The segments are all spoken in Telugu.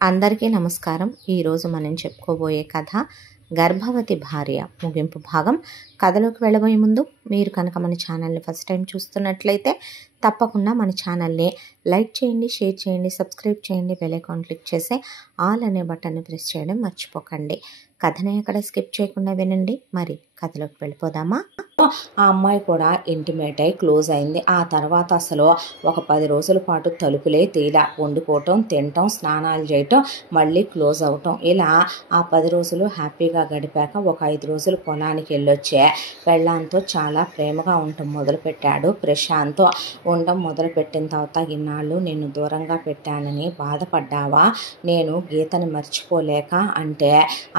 అందరికీ నమస్కారం. ఈరోజు మనం చెప్పుకోబోయే కథ గర్భవతి భార్య ముగింపు భాగం. కథలోకి వెళ్ళబోయే ముందు మీరు కనుక మన ఛానల్ని ఫస్ట్ టైం చూస్తున్నట్లయితే తప్పకుండా మన ఛానల్ని లైక్ చేయండి, షేర్ చేయండి, సబ్స్క్రైబ్ చేయండి, బెల్ ఐకాన్ క్లిక్ చేసి ఆల్ అనే బటన్ని ప్రెస్ చేయడం మర్చిపోకండి. కథని ఎక్కడ స్కిప్ చేయకుండా వినండి. మరి కథలోకి వెళ్ళిపోదామా? ఆ అమ్మాయి కూడా ఇంటిమేట్ అయి క్లోజ్ అయింది. ఆ తర్వాత అసలు ఒక 10 రోజుల పాటు తలుపులే తీలా, వండుకోవటం, తినటం, స్నానాలు చేయటం, మళ్ళీ క్లోజ్ అవటం. ఇలా ఆ 10 రోజులు హ్యాపీగా గడిపాక ఒక 5 రోజులు పొలానికి వెళ్ళొచ్చే పెళ్ళాంతో చాలా ప్రేమగా ఉండటం మొదలుపెట్టాడు ప్రశాంత్. ఉండడం మొదలుపెట్టిన తర్వాత ఇన్నాళ్ళు నిన్ను దూరంగా పెట్టానని బాధపడ్డావా? నేను గీతని మర్చిపోలేక అంటే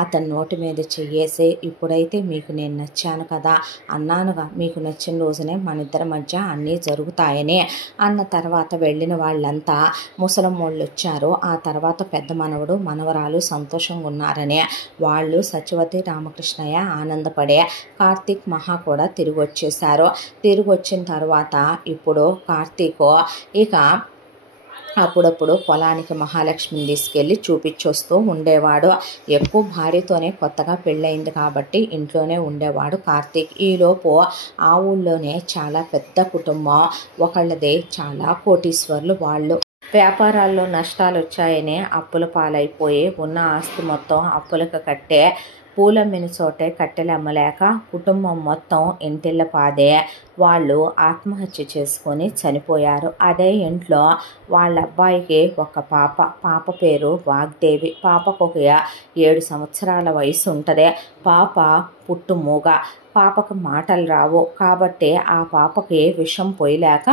అతని నోటి మీద చెయ్యేసి, ఇప్పుడైతే మీకు నేను నచ్చాను కదా అన్నానుగా, మీకు నచ్చిన రోజునే మన ఇద్దరి మధ్య అన్నీ జరుగుతాయని అన్న తర్వాత వెళ్ళిన వాళ్ళంతా ముసలమ్మోళ్ళు వచ్చారు. ఆ తర్వాత పెద్ద మనవడు మనవరాలు సంతోషంగా ఉన్నారని వాళ్ళు సత్యవతి, రామకృష్ణయ్య ఆనందపడే కార్తీక్, మహా కూడా తిరిగి వచ్చేసారు. తిరిగి వచ్చిన తర్వాత ఇప్పుడు కార్తీక్ ఇక అప్పుడప్పుడు పొలానికి మహాలక్ష్మిని తీసుకెళ్ళి చూపించొస్తూ ఉండేవాడు. ఎక్కువ భార్యతోనే కొత్తగా పెళ్ళయింది కాబట్టి ఇంట్లోనే ఉండేవాడు కార్తీక్. ఈలోపు ఆ ఊళ్ళోనే చాలా పెద్ద కుటుంబం ఒకళ్ళదే, చాలా కోటీశ్వర్లు వాళ్ళు. వ్యాపారాల్లో నష్టాలు వచ్చాయని అప్పుల పాలైపోయి ఉన్న ఆస్తి మొత్తం అప్పులకు కట్టే, పూలమ్మిన చోటే కట్టెలు అమ్మలేక కుటుంబం మొత్తం ఇంటిళ్ళ పాదే వాళ్ళు ఆత్మహత్య చేసుకొని చనిపోయారు. అదే ఇంట్లో వాళ్ళ అబ్బాయికి ఒక పాప పేరు వాగ్దేవి. పాపకు ఒక 7 సంవత్సరాల వయసు ఉంటుంది. పాప పుట్టుమూగ, పాపకు మాటలు రావు. కాబట్టి ఆ పాపకి విషం పోయలేక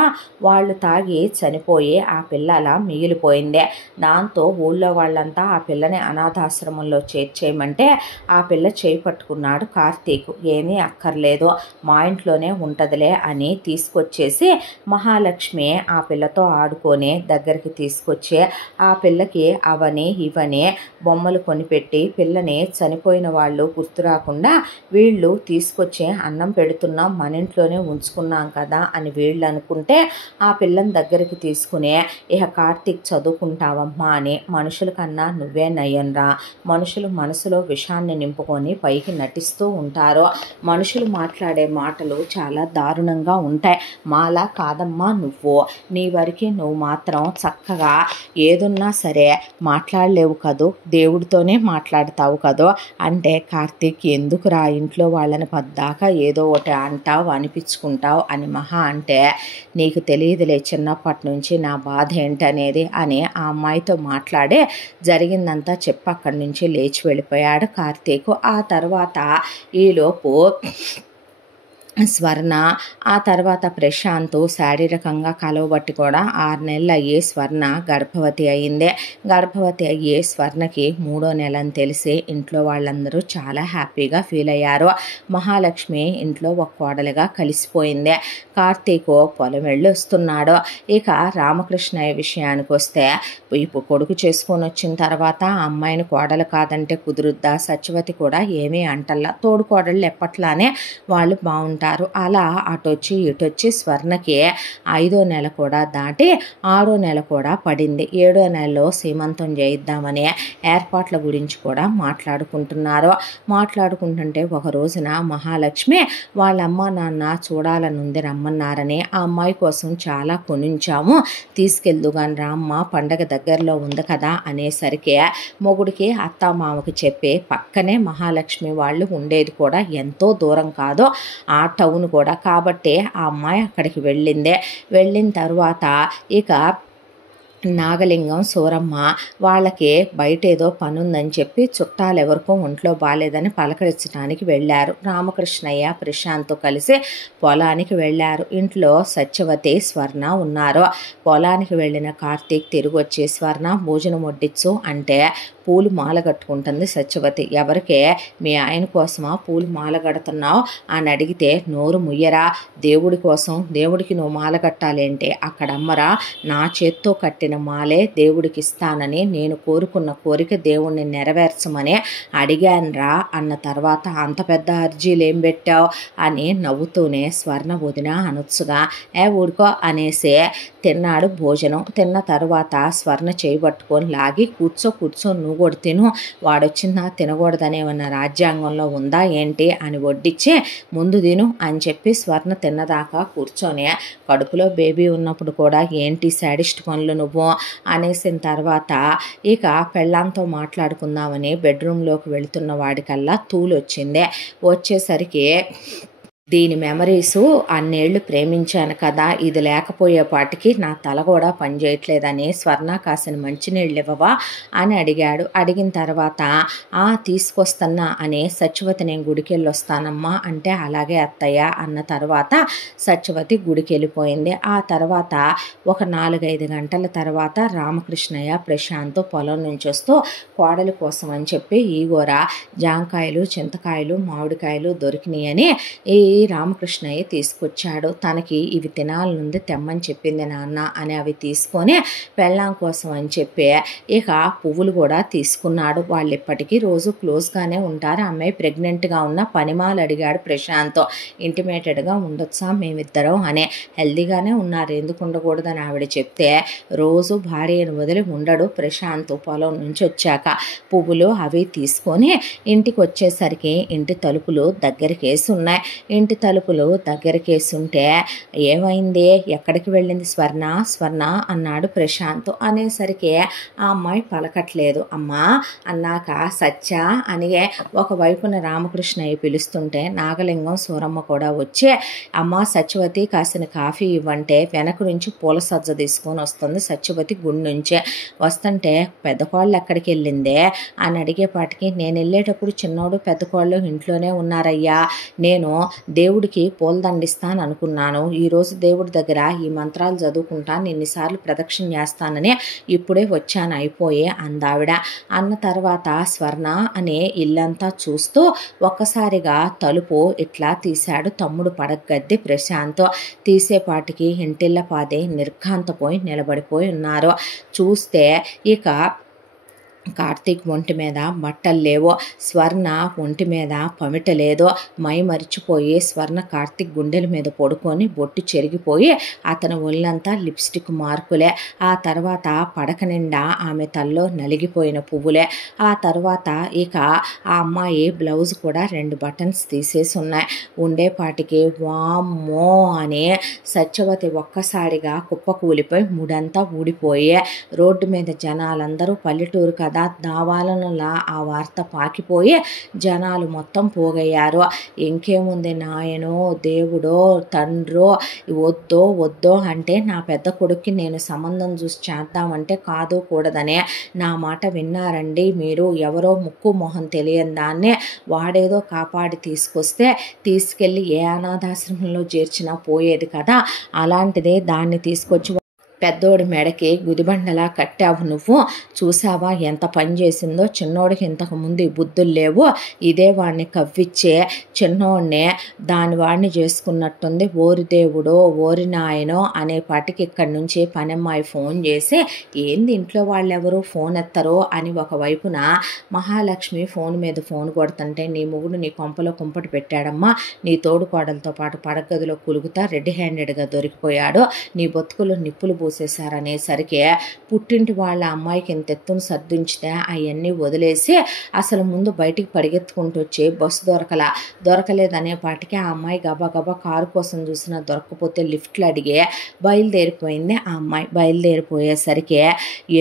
వాళ్ళు తాగి చనిపోయి ఆ పిల్ల అలా మిగిలిపోయింది. దాంతో ఊళ్ళో వాళ్ళంతా ఆ పిల్లని అనాథాశ్రమంలో చేర్చేయమంటే ఆ పిల్ల చేయి పట్టుకున్నాడు కార్తీక్. ఏమీ అక్కర్లేదు, మా ఇంట్లోనే ఉంటదిలే అని తీసుకొచ్చేసి మహాలక్ష్మి ఆ పిల్లతో ఆడుకొని దగ్గరికి తీసుకొచ్చి ఆ పిల్లకి అవని ఇవని బొమ్మలు కొనిపెట్టి పిల్లని చనిపోయిన వాళ్ళు గుర్తు రాకుండా వీళ్ళు తీసుకొచ్చి అన్నం పెడుతున్నాం, మన ఇంట్లోనే ఉంచుకున్నాం కదా అని వీళ్ళు అనుకుంటే ఆ పిల్లని దగ్గరికి తీసుకుని, ఇక కార్తీక్ చదువుకుంటావమ్మా అని, మనుషుల కన్నా నువ్వే నయ్యన్రా, మనుషులు మనసులో విషాన్ని నింపుకొని పైకి నటిస్తూ ఉంటారు, మనుషులు మాట్లాడే మాటలు చాలా దారుణంగా ఉంటాయి, మాలా కాదమ్మా నువ్వు, నీ వరకు నువ్వు మాత్రం చక్కగా ఏదున్నా సరే మాట్లాడలేవు కదూ, దేవుడితోనే మాట్లాడతావు కదో అంటే కార్తీక్ ఎందుకురా ఇంట్లో వాళ్ళని పద్దాకా ఏదో ఒకటి అంటావు అనిపించుకుంటావు అని మహా అంటే, నీకు తెలియదులే చిన్నప్పటి నుంచి నా బాధ ఏంటనేది అని ఆ అమ్మాయితో మాట్లాడే జరిగిందంతా చెప్పి అక్కడి నుంచి లేచి వెళ్ళిపోయాడు కార్తీక్. ఆ తర్వాత ఈలోపు స్వర్ణ, ఆ తర్వాత ప్రశాంత్ శారీరకంగా కలవబట్టి కూడా 6 నెలలు అయ్యి స్వర్ణ గర్భవతి అయింది. గర్భవతి అయ్యి స్వర్ణకి 3వ నెల అని తెలిసి ఇంట్లో వాళ్ళందరూ చాలా హ్యాపీగా ఫీల్ అయ్యారు. మహాలక్ష్మి ఇంట్లో ఒక కోడలుగా కలిసిపోయింది. కార్తీక్ పొలం వెళ్ళి వస్తున్నాడు. ఇక రామకృష్ణయ్య విషయానికి వస్తే, ఇప్పుడు కొడుకు చేసుకొని వచ్చిన తర్వాత ఆ అమ్మాయిని కోడలు కాదంటే కుదురుద్దా? సత్యవతి కూడా ఏమీ అంటల్లా, తోడు కోడళ్ళు ఎప్పట్లానే వాళ్ళు బాగుంటారు. అలా అటొచ్చి ఇటొచ్చి స్వర్ణకి 5వ నెల కూడా దాటి 6వ నెల కూడా పడింది. 7వ నెలలో సీమంతం చేయిద్దామనే ఏర్పాట్ల గురించి కూడా మాట్లాడుకుంటున్నారు. మాట్లాడుకుంటుంటే ఒక రోజున మహాలక్ష్మి వాళ్ళ అమ్మ నాన్న చూడాలనుంది రమ్మన్నారని, ఆ అమ్మాయి కోసం చాలా కొనించాము, తీసుకెళ్దు కానీ రామ్మ పండగ దగ్గరలో ఉంది కదా అనేసరికి మొగుడికి అత్తామామకి చెప్పి పక్కనే మహాలక్ష్మి వాళ్ళు ఉండేది కూడా ఎంతో దూరం కాదు ఆ టౌన్ కూడా. కాబట్టి ఆ అమ్మాయి అక్కడికి వెళ్ళిన తర్వాత ఇక నాగలింగం, సూరమ్మ వాళ్ళకి బయట ఏదో పని ఉందని చెప్పి చుట్టాలు ఎవరికో ఒంట్లో బాగాలేదని పలకరించడానికి వెళ్ళారు. రామకృష్ణయ్య ప్రశాంత్ కలిసి పొలానికి వెళ్ళారు. ఇంట్లో సత్యవతి, స్వర్ణ ఉన్నారు. పొలానికి వెళ్ళిన కార్తీక్ తిరిగి వచ్చి, స్వర్ణ భోజనం వడ్డించు అంటే పూలు మాల కట్టుకుంటుంది సత్యవతి. ఎవరికే? మీ ఆయన కోసమా పూలు మాల కడుతున్నావు అని అడిగితే, నోరు ముయ్యరా, దేవుడి కోసం, దేవుడికి నువ్వు మాల కట్టాలేంటే అక్కడ అమ్మరా, నా చేత్తో కట్టిన కట్టిన మాలే దేవుడికి ఇస్తానని, నేను కోరుకున్న కోరిక దేవుణ్ణి నెరవేర్చమని అడిగానురా అన్న తర్వాత అంత పెద్ద అర్జీలు ఏం పెట్టావు అని నవ్వుతూనే స్వర్ణ వదిన అనొచ్చుగా ఊడుకో అనేసి తిన్నాడు. భోజనం తిన్న తర్వాత స్వర్ణ చేయబట్టుకొని లాగి కూర్చో నువ్వు కూడా తిను, వాడొచ్చిందా తినకూడదని ఏమన్నా రాజ్యాంగంలో ఉందా ఏంటి అని వడ్డిచ్చి ముందు తిను అని చెప్పి స్వర్ణ తిన్నదాకా కూర్చొని కడుపులో బేబీ ఉన్నప్పుడు కూడా ఏంటి శాడిస్ట్ పనులు నువ్వు అనేసిన తర్వాత ఇక పెళ్ళాంతో మాట్లాడుకుందామని బెడ్రూమ్లోకి వెళుతున్న వాడికల్లా తూలు వచ్చింది. వచ్చేసరికి దీని మెమరీసు అన్నేళ్ళు ప్రేమించాను కదా, ఇది లేకపోయేపాటికి నా తల కూడా పనిచేయట్లేదని స్వర్ణ కాసిన మంచినీళ్ళు ఇవ్వవా అని అడిగాడు. అడిగిన తర్వాత తీసుకొస్తున్నా అని సత్యవతి నేను గుడికి వెళ్ళి వస్తానమ్మా అంటే అలాగే అత్తయ్య అన్న తర్వాత సత్యవతి గుడికి వెళ్ళిపోయింది. ఆ తర్వాత ఒక 4-5 గంటల తర్వాత రామకృష్ణయ్య ప్రశాంత్ పొలం నుంచి వస్తూ కోడలి కోసం అని చెప్పి ఈగోర జాంకాయలు చింతకాయలు మామిడికాయలు దొరికినాయని ఈ రామకృష్ణయ్య తీసుకొచ్చాడు. తనకి ఇవి తినాలనుంది తెమ్మని చెప్పింది నాన్న అని అవి తీసుకొని పెళ్ళాం కోసం అని చెప్పి ఇక పువ్వులు కూడా తీసుకున్నాడు. వాళ్ళు ఇప్పటికీ రోజు క్లోజ్గానే ఉంటారు. అమ్మాయి ప్రెగ్నెంట్గా ఉన్న పనిమాలు అడిగాడు ప్రశాంత్, ఇంటిమేటెడ్గా ఉండొచ్చా మేమిద్దరం అని. హెల్దీగానే ఉన్నారు, ఎందుకు ఉండకూడదని ఆవిడ చెప్తే రోజు భార్యను వదిలి ఉండడు ప్రశాంత్. పొలం నుంచి వచ్చాక పువ్వులు అవి తీసుకొని ఇంటికి వచ్చేసరికి ఇంటి తలుపులు దగ్గరికేసి ఉన్నాయి. ఇంటి తలుపులు దగ్గరికేసుంటే ఏమైంది, ఎక్కడికి వెళ్ళింది స్వర్ణ అన్నాడు ప్రశాంత్. అనేసరికి ఆ అమ్మాయి పలకట్లేదు. అమ్మా అన్నాక సత్య అని ఒకవైపున రామకృష్ణయ్య పిలుస్తుంటే నాగలింగం సూరమ్మ కూడా వచ్చి అమ్మ సత్యవతి కాసిన కాఫీ ఇవ్వంటే వెనక నుంచి పూల సజ్జ తీసుకొని వస్తుంది. సత్యవతి గుడి నుంచే వస్తుంటే పెద్దకోళ్ళు ఎక్కడికి వెళ్ళిందే అని అడిగేపాటికి నేను వెళ్ళేటప్పుడు చిన్నోడు పెద్దకోళ్ళు ఇంట్లోనే ఉన్నారయ్యా, నేను దేవుడికి పూలదండిస్తాను అనుకున్నాను, ఈరోజు దేవుడి దగ్గర ఈ మంత్రాలు చదువుకుంటాను, ఎన్నిసార్లు ప్రదక్షిణ చేస్తానని ఇప్పుడే వచ్చాను అయిపోయే అందావిడ. అన్న తర్వాత స్వర్ణ అనే ఇల్లంతా చూస్తూ ఒక్కసారిగా తలుపు ఇట్లా తీశాడు తమ్ముడు పడగద్ది ప్రశాంత్. తీసేపాటికి ఇంటిల్లపాదే నిర్ఘాంతపోయి నిలబడిపోయి ఉన్నారు. చూస్తే ఇక కార్తీక్ ఒంటి మీద బట్టలు లేవో, స్వర్ణ ఒంటి మీద పమిట లేదో, మై మరిచిపోయి స్వర్ణ కార్తీక్ గుండెల మీద పడుకొని బొట్టు చెరిగిపోయి అతని ఒళ్ళంతా లిప్స్టిక్ మార్కులే. ఆ తర్వాత పడక నిండా ఆమె తల్లో నలిగిపోయిన పువ్వులే. ఆ తర్వాత ఇక ఆ అమ్మాయి బ్లౌజ్ కూడా 2 బటన్స్ తీసేసి ఉన్నాయి. ఉండేపాటికి వామ్మో అని సత్యవతి ఒక్కసారిగా కుప్పకూలిపోయి ముడంతా ఊడిపోయి రోడ్డు మీద జనాలందరూ పల్లెటూరు కదా దావాలనలా ఆ వార్త పాకిపోయి జనాలు మొత్తం పోగయ్యారు. ఇంకేముంది నాయనో దేవుడో తండ్రో వద్దో అంటే నా పెద్ద కొడుక్కి నేను సంబంధం చూసి చేద్దామంటే కాదు కూడదనే నా మాట విన్నారండి మీరు. ఎవరో ముక్కు మొహం తెలియని దాన్నే వాడేదో కాపాడి తీసుకెళ్ళి ఏ అనాథాశ్రమంలో చేర్చినా పోయేది కదా, అలాంటిదే దాన్ని తీసుకొచ్చి పెద్దోడి మెడకి గుదిబండలా కట్టావు నువ్వు. చూసావా ఎంత పని చేసిందో, చిన్నోడికి ఇంతకు ముందు బుద్ధులు లేవు, ఇదే వాడిని కవ్విచ్చే చిన్నోడినే దాని వాడిని చేసుకున్నట్టుంది. ఓరి దేవుడో ఓరి నాయనో అనేపాటికి ఇక్కడి నుంచి పనమ్మాయి ఫోన్ చేసి ఏంది ఇంట్లో వాళ్ళెవరు ఫోన్ ఎత్తరో అని ఒకవైపున మహాలక్ష్మి ఫోన్ మీద ఫోన్ కొడుతుంటే నీ మొగుడు నీ కొంపలో కుంపటి పెట్టాడమ్మా, నీ తోడు కోడలతో పాటు పడగదిలో కులుగుతా రెడ్ హ్యాండెడ్గా దొరికిపోయాడు, నీ బతుకులు నిప్పులు పూసేశారనేసరికి పుట్టింటి వాళ్ళ అమ్మాయికి ఇంత ఎత్తును సర్దించితే అవన్నీ వదిలేసి అసలు ముందు బయటికి పరిగెత్తుకుంటూ వచ్చి బస్సు దొరకలేదనేపాటికి ఆ అమ్మాయి గబా కారు కోసం చూసినా దొరకకపోతే లిఫ్ట్లు అడిగి బయలుదేరిపోయింది. ఆ అమ్మాయి బయలుదేరిపోయేసరికి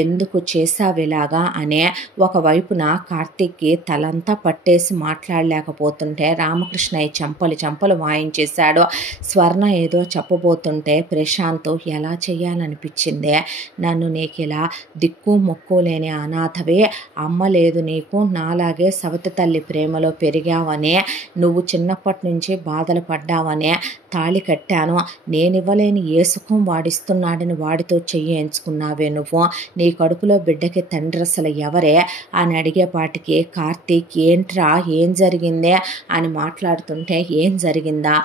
ఎందుకు చేసావిలాగా అనే ఒకవైపున కార్తీక్కి తలంతా పట్టేసి మాట్లాడలేకపోతుంటే రామకృష్ణయ్య చెంపలు వాయించేశాడు. స్వర్ణ ఏదో చెప్పబోతుంటే ప్రశాంత్ ఎలా చేయాలనిపించిందే, నన్ను నీకు ఇలా దిక్కు మొక్కు లేని అనాథవే, అమ్మ లేదు నీకు, నాలాగే సవతి తల్లి ప్రేమలో పెరిగావనే, నువ్వు చిన్నప్పటి నుంచి బాధలు పడ్డావనే తాళి కట్టాను, నేనివ్వలేని ఏ సుఖం వాడిస్తున్నాడని వాడితో చెయ్యించుకున్నావే నువ్వు, నీ కడుపులో బిడ్డకి తండ్రి అసలు ఎవరే అని అడిగేపాటికి కార్తీక్ ఏంట్రా ఏం జరిగిందే అని మాట్లాడుతుంటే ఏం జరిగిందా,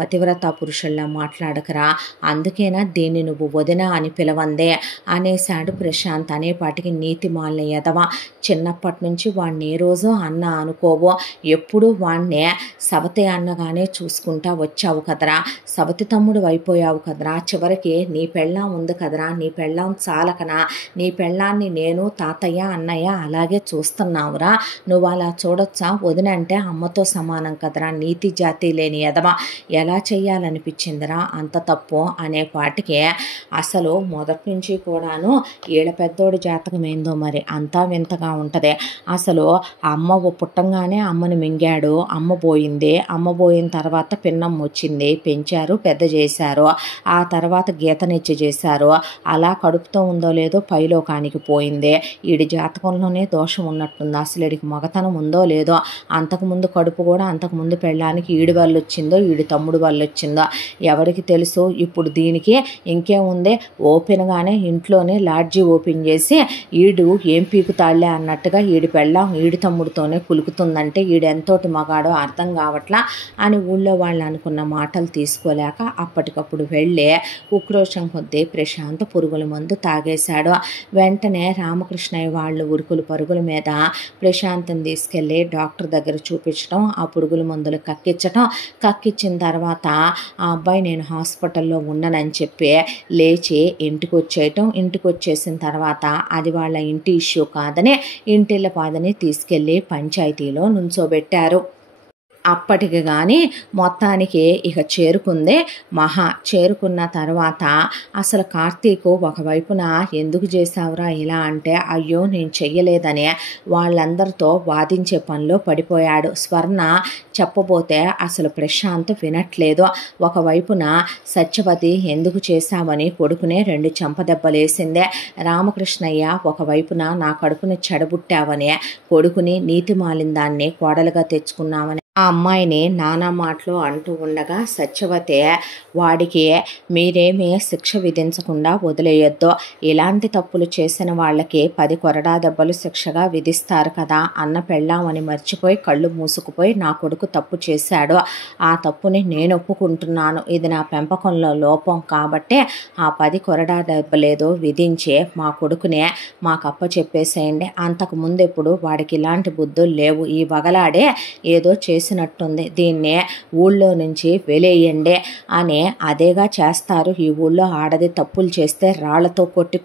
పతివ్రత పురుషుల్లా మాట్లాడకరా, అందుకేనా దీన్ని నువ్వు నువ్వు వదిన అని పిలవందే అనేశాడు ప్రశాంత్. అనేపాటికి నీతిమాలిన ఎదవ, చిన్నప్పటి నుంచి వాడిని ఏ రోజు అన్న అనుకోవో, ఎప్పుడు వాణ్ణే సవతి అన్నగానే చూసుకుంటా వచ్చావు కదరా, సవతి తమ్ముడు అయిపోయావు కదరా, చివరికి నీ పెళ్ళాం ఉంది కదరా, నీ పెళ్ళాం చాలకనా, నీ పెళ్ళాన్ని నేను తాతయ్య అన్నయ్య అలాగే చూస్తున్నావురా, నువ్వు అలా చూడొచ్చా, వదినంటే అమ్మతో సమానం కదరా, నీతి జాతి లేని ఎదవ, ఎలా చెయ్యాలనిపించిందిరా అంత తప్పు అనేపాటికే అసలు మొదటి నుంచి కూడాను ఈడ పెద్దోడి జాతకం ఏందో మరి అంతా వింతగా ఉంటుంది. అసలు అమ్మ పుట్టంగానే అమ్మని మింగాడు, అమ్మ పోయింది, అమ్మ పోయిన తర్వాత పిన్నమ్మ వచ్చింది, పెంచారు, పెద్ద చేశారు, ఆ తర్వాత గీతనిచ్చి చేశారు, అలా కడుపుతో ఉందో లేదో పైలోకానికి పోయింది. ఈడి జాతకంలోనే దోషం ఉన్నట్టుంది, అసలు ఈడికి మగతనం ఉందో లేదో, అంతకుముందు కడుపు కూడా అంతకుముందు పెళ్ళానికి ఈడి వల్ల వచ్చిందో ఈడి తమ్ముడు వల్ల వచ్చిందో ఎవరికి తెలుసు. ఇప్పుడు దీనికి ఇంకేముంది, ఓపెన్గానే ఇంట్లోనే లాడ్జీ ఓపెన్ చేసి ఈడు ఏం పీకుతాళ్లే అన్నట్టుగా ఈడి పెళ్ళాం ఈడి తమ్ముడితోనే కులుకుతుందంటే ఈడెంతోటి మగాడో అర్థం కావట్లా అని ఊళ్ళో వాళ్ళు అనుకున్న మాటలు తీసుకోలేక అప్పటికప్పుడు వెళ్ళి ఉక్రోషం కొద్దీ ప్రశాంత్ పురుగుల మందు తాగేశాడు. వెంటనే రామకృష్ణయ్య వాళ్ళు ఉరుకులు పరుగుల మీద ప్రశాంత్ని తీసుకెళ్ళి డాక్టర్ దగ్గర చూపించడం, ఆ పురుగుల మందులు కక్కించిన తర్వాత ఆ అబ్బాయి నేను హాస్పిటల్లో ఉండనని చెప్పి లేచి ఇంటికి వచ్చేసిన తర్వాత అది వాళ్ళ ఇంటి ఇష్యూ కాదని ఇంటిళ్ళ పాదని తీసుకెళ్ళి పంచాయతీలో నుంచోబెట్టారు. అప్పటికి కానీ మొత్తానికి ఇక చేరుకుంది మహా. చేరుకున్న తర్వాత అసలు కార్తీకు ఒకవైపున ఎందుకు చేశావురా ఇలా అంటే, అయ్యో నేను చెయ్యలేదని వాళ్ళందరితో వాదించే పనిలో పడిపోయాడు. స్వర్ణ చెప్పబోతే అసలు ప్రశాంత్ వినట్లేదు. ఒకవైపున సత్యవతి ఎందుకు చేశామని కొడుకునే 2 చెంపదెబ్బలేసిందే. రామకృష్ణయ్య ఒకవైపున నా కడుపుని చెడబుట్టావని కొడుకుని నీతిమాలిన దాన్ని కోడలుగా తెచ్చుకున్నామని ఆ అమ్మాయిని నానా మాటలు అంటూ ఉండగా సత్యవతి వాడికి మీరేమీ శిక్ష విధించకుండా వదిలేయొద్దు, ఇలాంటి తప్పులు చేసిన వాళ్ళకి 10 కొరడా దెబ్బలు శిక్షగా విధిస్తారు కదా, అన్న పెళ్ళామని మర్చిపోయి కళ్ళు మూసుకుపోయి నా కొడుకు తప్పు చేశాడు, ఆ తప్పుని నేను ఒప్పుకుంటున్నాను, ఇది నా పెంపకంలో లోపం కాబట్టి ఆ 10 కొరడా దెబ్బలేదో విధించి మా కొడుకునే మాకు అప్ప చెప్పేసేయండి. అంతకుముందు ఎప్పుడు వాడికి ఇలాంటి బుద్ధులు లేవు, ఈ వగలాడే ఏదో చేసినట్టుంది, దీన్నే ఊళ్ళో నుంచి వెలేయండి అని అదేగా చేస్తారు. ఈ ఊళ్ళో ఆడది తప్పులు చేస్తే రాళ్లతో కొట్టి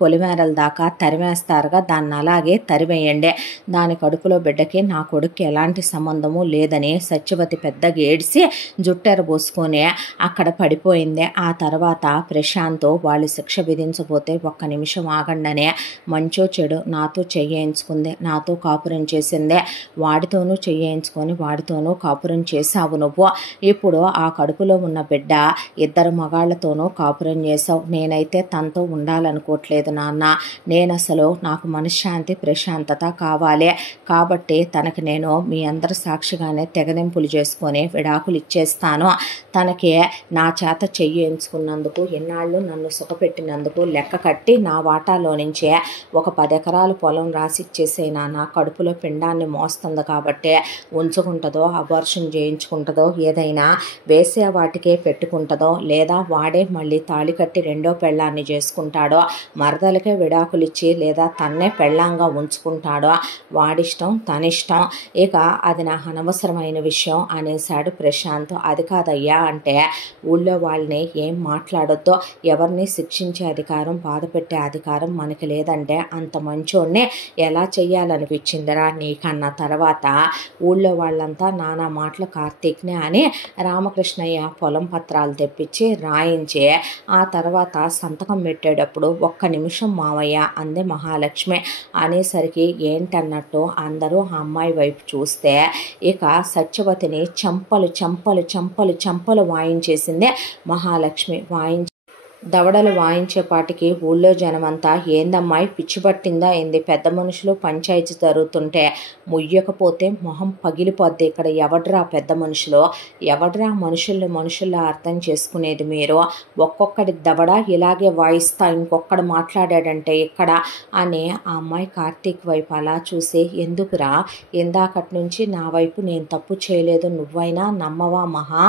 పొలిమేరల దాకా తరిమేస్తారుగా, దాన్ని అలాగే తరిమేయండి, దాని కడుపులో బిడ్డకి నా కొడుక్కి ఎలాంటి సంబంధము లేదని సత్యవతి పెద్దగా ఏడ్చి జుట్టెరబోసుకొని అక్కడ పడిపోయింది. ఆ తర్వాత ప్రశాంత్ వాళ్ళు శిక్ష విధించబోతే ఒక్క నిమిషం ఆగండనే మంచో చెడు నాతో చెయ్యించుకుంది, నాతో కాపురం చేసిందే, వాడితోనూ చెయ్యించుకొని వాడితోనూ కాపురం చేశావు నువ్వు, ఇప్పుడు ఆ కడుపులో ఉన్న బిడ్డ 2 మగాళ్లతోనూ కాపురం చేశావు, నేనైతే తనతో ఉండాలనుకోవట్లేదు నాన్న, నేనసలు నాకు మనశ్శాంతి ప్రశాంతత కావాలి కాబట్టి తనకి నేను మీ అందరి సాక్షిగానే తెగదెంపులు చేసుకొని విడాకులు ఇచ్చేస్తాను, తనకి నా చేత చెయ్యించుకున్నందుకు ఎన్నాళ్ళు నన్ను సుఖపెట్టినందుకు లెక్క కట్టి నా వాటాలో నుంచే ఒక 10 ఎకరాల పొలం రాసిచ్చేసే నాన్న, కడుపులో పిండాన్ని మోస్తుంది కాబట్టి ఉంచుకుంటుందో అబార్షన్ చేయించుకుంటుందో ఏదైనా వేసే వాటికే పెట్టుకుంటుందో లేదా వాడే మళ్ళీ తాళి కట్టి 2వ పెళ్ళాన్ని చేసుకుంటాడో, మరదలకే విడాకులిచ్చి లేదా తన్నే పెళ్ళాంగా ఉంచుకుంటాడో వాడిష్టం తనిష్టం, ఇక అది నాకు అనవసరమైన విషయం అనేశాడు ప్రశాంత్. అది కాదయ్యా అంటే ఊళ్ళో వాళ్ళని ఏం మాట్లాడొద్దో, ఎవరిని శిక్షించే అధికారం బాధ పెట్టే అధికారం మనకి లేదంటే అంత మంచోడ్నే ఎలా చెయ్యాలనిపించిందిరా నీకన్న తర్వాత ఊళ్ళో వాళ్ళంతా నానా మాటలు కార్తీక్నే అని రామకృష్ణయ్య పొలం పత్రాలు తెప్పించి రాయించి ఆ తర్వాత సంతకం పెట్టేటప్పుడు ఒక్క నిమిషం మావయ్య అంది మహాలక్ష్మి. అనేసరికి ఏంటన్నట్టు అందరూ ఆ అమ్మాయి వైపు చూస్తే ఇక సత్యవతిని చంపలు వాయించేసిందే మహాలక్ష్మి. దవడలు వాయించేపాటికి ఊళ్ళో జనమంతా ఏందమ్మాయి పిచ్చి పట్టిందా ఏంది, పెద్ద మనుషులు పంచాయతీ జరుగుతుంటే ముయ్యకపోతే మొహం పగిలిపోద్ది, ఇక్కడ ఎవడ్రా పెద్ద మనుషులు, ఎవడ్రా మనుషుల్లో అర్థం చేసుకునేది మీరు, ఒక్కొక్కడి దవడ ఇలాగే వాయిస్తా ఇంకొక్కడు మాట్లాడాడంటే ఇక్కడ అని ఆ అమ్మాయి కార్తీక్ వైపు అలా చూసి ఎందుకురా ఇందాకటి నుంచి నా వైపు నేను తప్పు చేయలేదు నువ్వైనా నమ్మవా మహా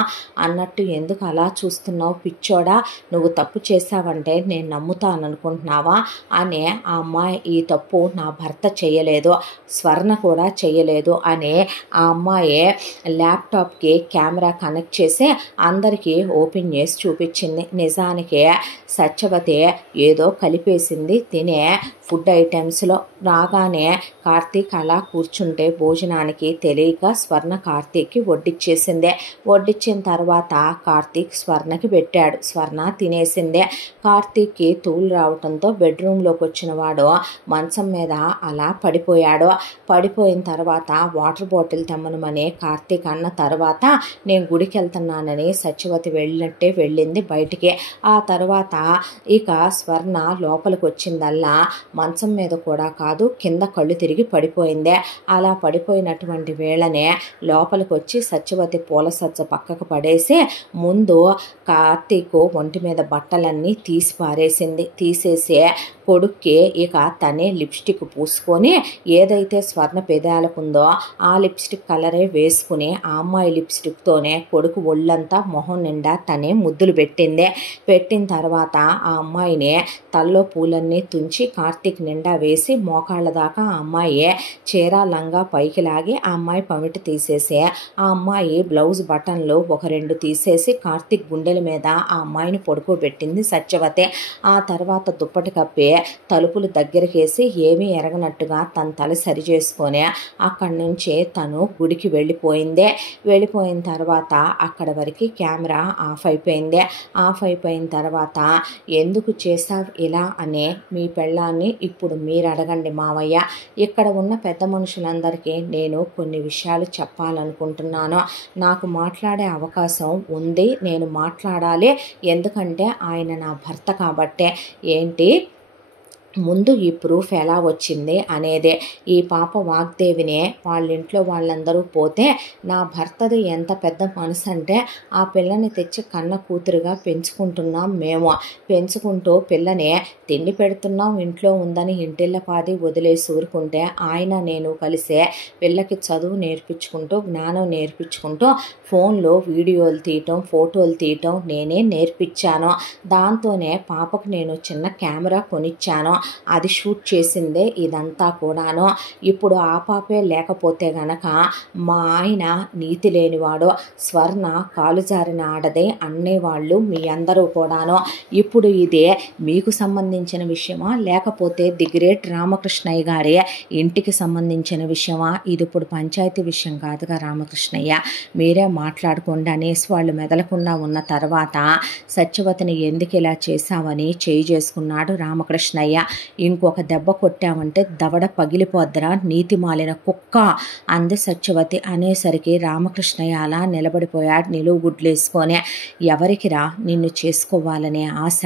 అన్నట్టు ఎందుకు అలా చూస్తున్నావు పిచ్చోడా, నువ్వు తప్పు చేశావంటే నేను నమ్ముతాను అనుకుంటున్నావా అనే ఆ అమ్మాయి, ఈ తప్పు నా భర్త చేయలేదు, స్వర్ణ కూడా చేయలేదు అని ఆ అమ్మాయి ల్యాప్టాప్కి కెమెరా కనెక్ట్ చేసి అందరికీ ఓపెన్ చేసి చూపించింది. నిజానికి సత్యవతి ఏదో కలిపేసింది తినే ఫుడ్ ఐటమ్స్లో. రాగానే కార్తీక్ అలా కూర్చుంటే భోజనానికి తెలియక స్వర్ణ కార్తీక్కి వడ్డిచ్చేసిందే. వడ్డిచ్చిన తర్వాత కార్తీక్ స్వర్ణకి పెట్టాడు. స్వర్ణ తినేసిందే. కార్తీక్కి తూలు రావడంతో బెడ్రూమ్లోకి వచ్చిన వాడు మంచం మీద అలా పడిపోయాడు. పడిపోయిన తర్వాత వాటర్ బాటిల్ తెమ్మనమని కార్తీక్ అన్న తర్వాత నేను గుడికి వెళ్తున్నానని సత్యవతి వెళ్ళినట్టే వెళ్ళింది బయటికి. ఆ తర్వాత ఇక స్వర్ణ లోపలికి వచ్చిందల్లా మంచం మీద కూడా కాదు, కింద కళ్ళు తిరిగి పడిపోయిందే. అలా పడిపోయినటువంటి వేళనే లోపలికి వచ్చి సత్యవతి పూల సజ్జ పక్కకు పడేసి ముందు కార్తీక్ ఒంటి మీద బట్టలన్నీ తీసి పారేసింది. తీసేసి కొడుక్కి ఇక తనే లిప్స్టిక్ పూసుకొని ఏదైతే స్వర్ణ పెదాలకుందో ఆ లిప్స్టిక్ కలరే వేసుకుని ఆ అమ్మాయి లిప్స్టిక్తోనే కొడుకు ఒళ్ళంతా మొహం నిండా తనే ముద్దులు పెట్టింది. పెట్టిన తర్వాత ఆ అమ్మాయిని తల్లో పూలన్నీ తుంచి కార్తీక్ నిండా వేసి మోకాళ్ళ దాకా ఆ అమ్మాయి చీర లంగా పైకి లాగి ఆ అమ్మాయి పమిటి తీసేసి ఆ అమ్మాయి బ్లౌజ్ బటన్లు ఒక 2 తీసేసి కార్తీక్ గుండెల మీద ఆ అమ్మాయిని పడుకోబెట్టింది సత్యవతి. ఆ తర్వాత దుప్పటి కప్పి తలుపులు దగ్గరికేసి ఏమీ ఎరగనట్టుగా తన తల సరి చేసుకొని అక్కడి నుంచి తను గుడికి వెళ్ళిపోయింది. వెళ్ళిపోయిన తర్వాత అక్కడ వరకు కెమెరా ఆఫ్ అయిపోయింది. ఆఫ్ అయిపోయిన తర్వాత ఎందుకు చేసావు ఇలా అని మీ పెళ్ళాన్ని ఇప్పుడు మీరు అడగండి మావయ్య. ఇక్కడ ఉన్న పెద్ద మనుషులందరికీ నేను కొన్ని విషయాలు చెప్పాలనుకుంటున్నాను. నాకు మాట్లాడే అవకాశం ఉంది, నేను మాట్లాడాలి. ఎందుకంటే ఆయన నా భర్త కాబట్టే. ఏంటి ముందు ఈ ప్రూఫ్ ఎలా వచ్చింది అనేదే. ఈ పాప వాగ్దేవిని వాళ్ళ ఇంట్లో వాళ్ళందరూ పోతే నా భర్తది ఎంత పెద్ద మనసు అంటే ఆ పిల్లని తెచ్చి కన్న కూతురుగా పెంచుకుంటున్నాం మేము. పెంచుకుంటూ పిల్లని తిండి పెడుతున్నాం, ఇంట్లో ఉందని ఇంటిల్లపాది వదిలేసి ఊరుకుంటే ఆయన నేను కలిసే పిల్లకి చదువు నేర్పించుకుంటూ జ్ఞానం నేర్పించుకుంటూ ఫోన్లో వీడియోలు తీయటం ఫోటోలు తీయటం నేనే నేర్పించాను. దాంతోనే పాపకు నేను చిన్న కెమెరా కొనిచ్చాను. అది షూట్ చేసిందే ఇదంతా కూడాను. ఇప్పుడు ఆ పాపే లేకపోతే గనక మా ఆయన నీతి లేనివాడు, స్వర్ణ కాలు జారిన ఆడదే అనేవాళ్ళు మీ అందరూ కూడాను. ఇప్పుడు ఇదే మీకు సంబంధించిన విషయమా లేకపోతే ది గ్రేట్ రామకృష్ణయ్య గారి ఇంటికి సంబంధించిన విషయమా? ఇది ఇప్పుడు పంచాయతీ విషయం కాదుగా రామకృష్ణయ్య, మీరే మాట్లాడుకోండి అనేసి వాళ్ళు మెదలకుండా ఉన్న తర్వాత సత్యవతిని ఎందుకు ఇలా చేశావని చేయి చేసుకున్నాడు రామకృష్ణయ్య. ఇంకొక దెబ్బ కొట్టామంటే దవడ పగిలిపోద్దరా నీతి మాలిన కుక్క అంది సత్యవతి. అనేసరికి రామకృష్ణయ్య అలా నిలబడిపోయాడు నిలువు గుడ్లేసుకొని. ఎవరికిరా నిన్ను చేసుకోవాలనే ఆశ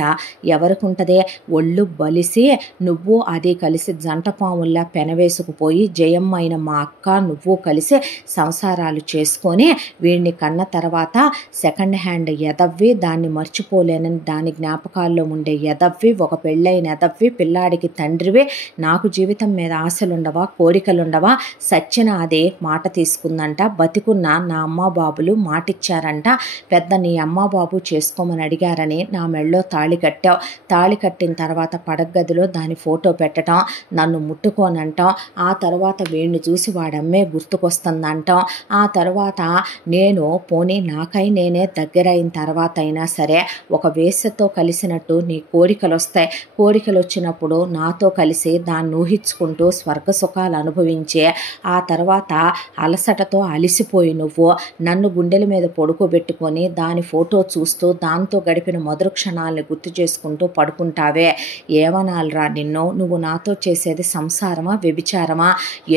ఎవరికి ఉంటదే? ఒళ్ళు బలిసి నువ్వు అది కలిసి జంట పాముల్లా పెనవేసుకుపోయి జయమ్మైన మా అక్క నువ్వు కలిసి సంసారాలు చేసుకొని వీడిని కన్న తర్వాత సెకండ్ హ్యాండ్ ఎదవ్వి, దాన్ని మర్చిపోలేనని దాని జ్ఞాపకాల్లో ఉండే ఎదవ్వి, ఒక పెళ్ళైన ఎదవ్వి, పిల్లాడికి తండ్రివే. నాకు జీవితం మీద ఆశలుండవా, కోరికలుండవా? సచ్చిన అదే మాట తీసుకుందంట. బతికున్న నా అమ్మ బాబులు మాటిచ్చారంట. పెద్ద నీ అమ్మ బాబు చేసుకోమని అడిగారని నా మెళ్ళో తాళి కట్టావు. తాళి కట్టిన తర్వాత పడగదిలో దాని ఫోటో పెట్టడం, నన్ను ముట్టుకోనంటాం. ఆ తర్వాత వీడిని చూసి వాడమ్మే గుర్తుకొస్తుందంటాం. ఆ తర్వాత నేను పోనీ నాకై నేనే దగ్గరైన తర్వాత అయినా సరే ఒక వేశ్యతో కలిసినట్టు నీ కోరికలు వస్తాయి. కోరికలు వచ్చినప్పుడు నాతో కలిసి దాన్ని ఊహించుకుంటూ స్వర్గ సుఖాలు అనుభవించే ఆ తర్వాత అలసటతో అలిసిపోయి నువ్వు నన్ను గుండెల మీద పడుకోబెట్టుకొని దాని ఫోటో చూస్తూ దాంతో గడిపిన మధుర క్షణాలను గుర్తు చేసుకుంటూ పడుకుంటావే. ఏమనాలిరా నిన్ను? నువ్వు నాతో చేసేది సంసారమా, వ్యభిచారమా?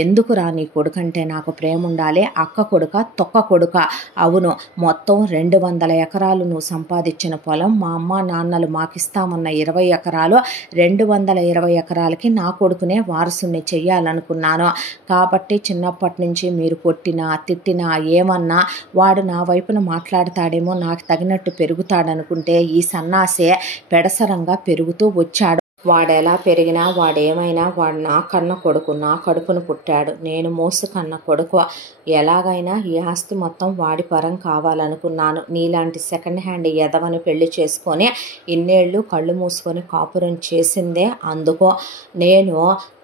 ఎందుకురా నీ కొడుకంటే నాకు ప్రేమ ఉండాలి? అక్క కొడుక, తొక్క కొడుక? అవును, మొత్తం 200 ఎకరాలు నువ్వు సంపాదించిన పొలం, మా అమ్మ నాన్నలు మాకిస్తామన్న 20 ఎకరాలు, 220 ఎకరాలకి నా కొడుకునే వారసుని చెయ్యాలనుకున్నాను. కాబట్టి చిన్నప్పటి నుంచి మీరు కొట్టినా తిట్టినా ఏమన్నా వాడు నా వైపున మాట్లాడతాడేమో, నాకు తగినట్టు పెరుగుతాడనుకుంటే ఈ సన్నాసే పెడసరంగా పెరుగుతూ వచ్చాడు. వాడెలా పెరిగినా వాడేమైనా వాడు నా కన్న కొడుకు, నా కడుపును పుట్టాడు, నేను మోసు కన్న కొడుకు. ఎలాగైనా ఈ ఆస్తి మొత్తం వాడి పరం కావాలనుకున్నాను. నీలాంటి సెకండ్ హ్యాండ్ ఎదవని పెళ్లి చేసుకొని ఇన్నేళ్ళు కళ్ళు మూసుకొని కాపురం చేసిందే అందుకో. నేను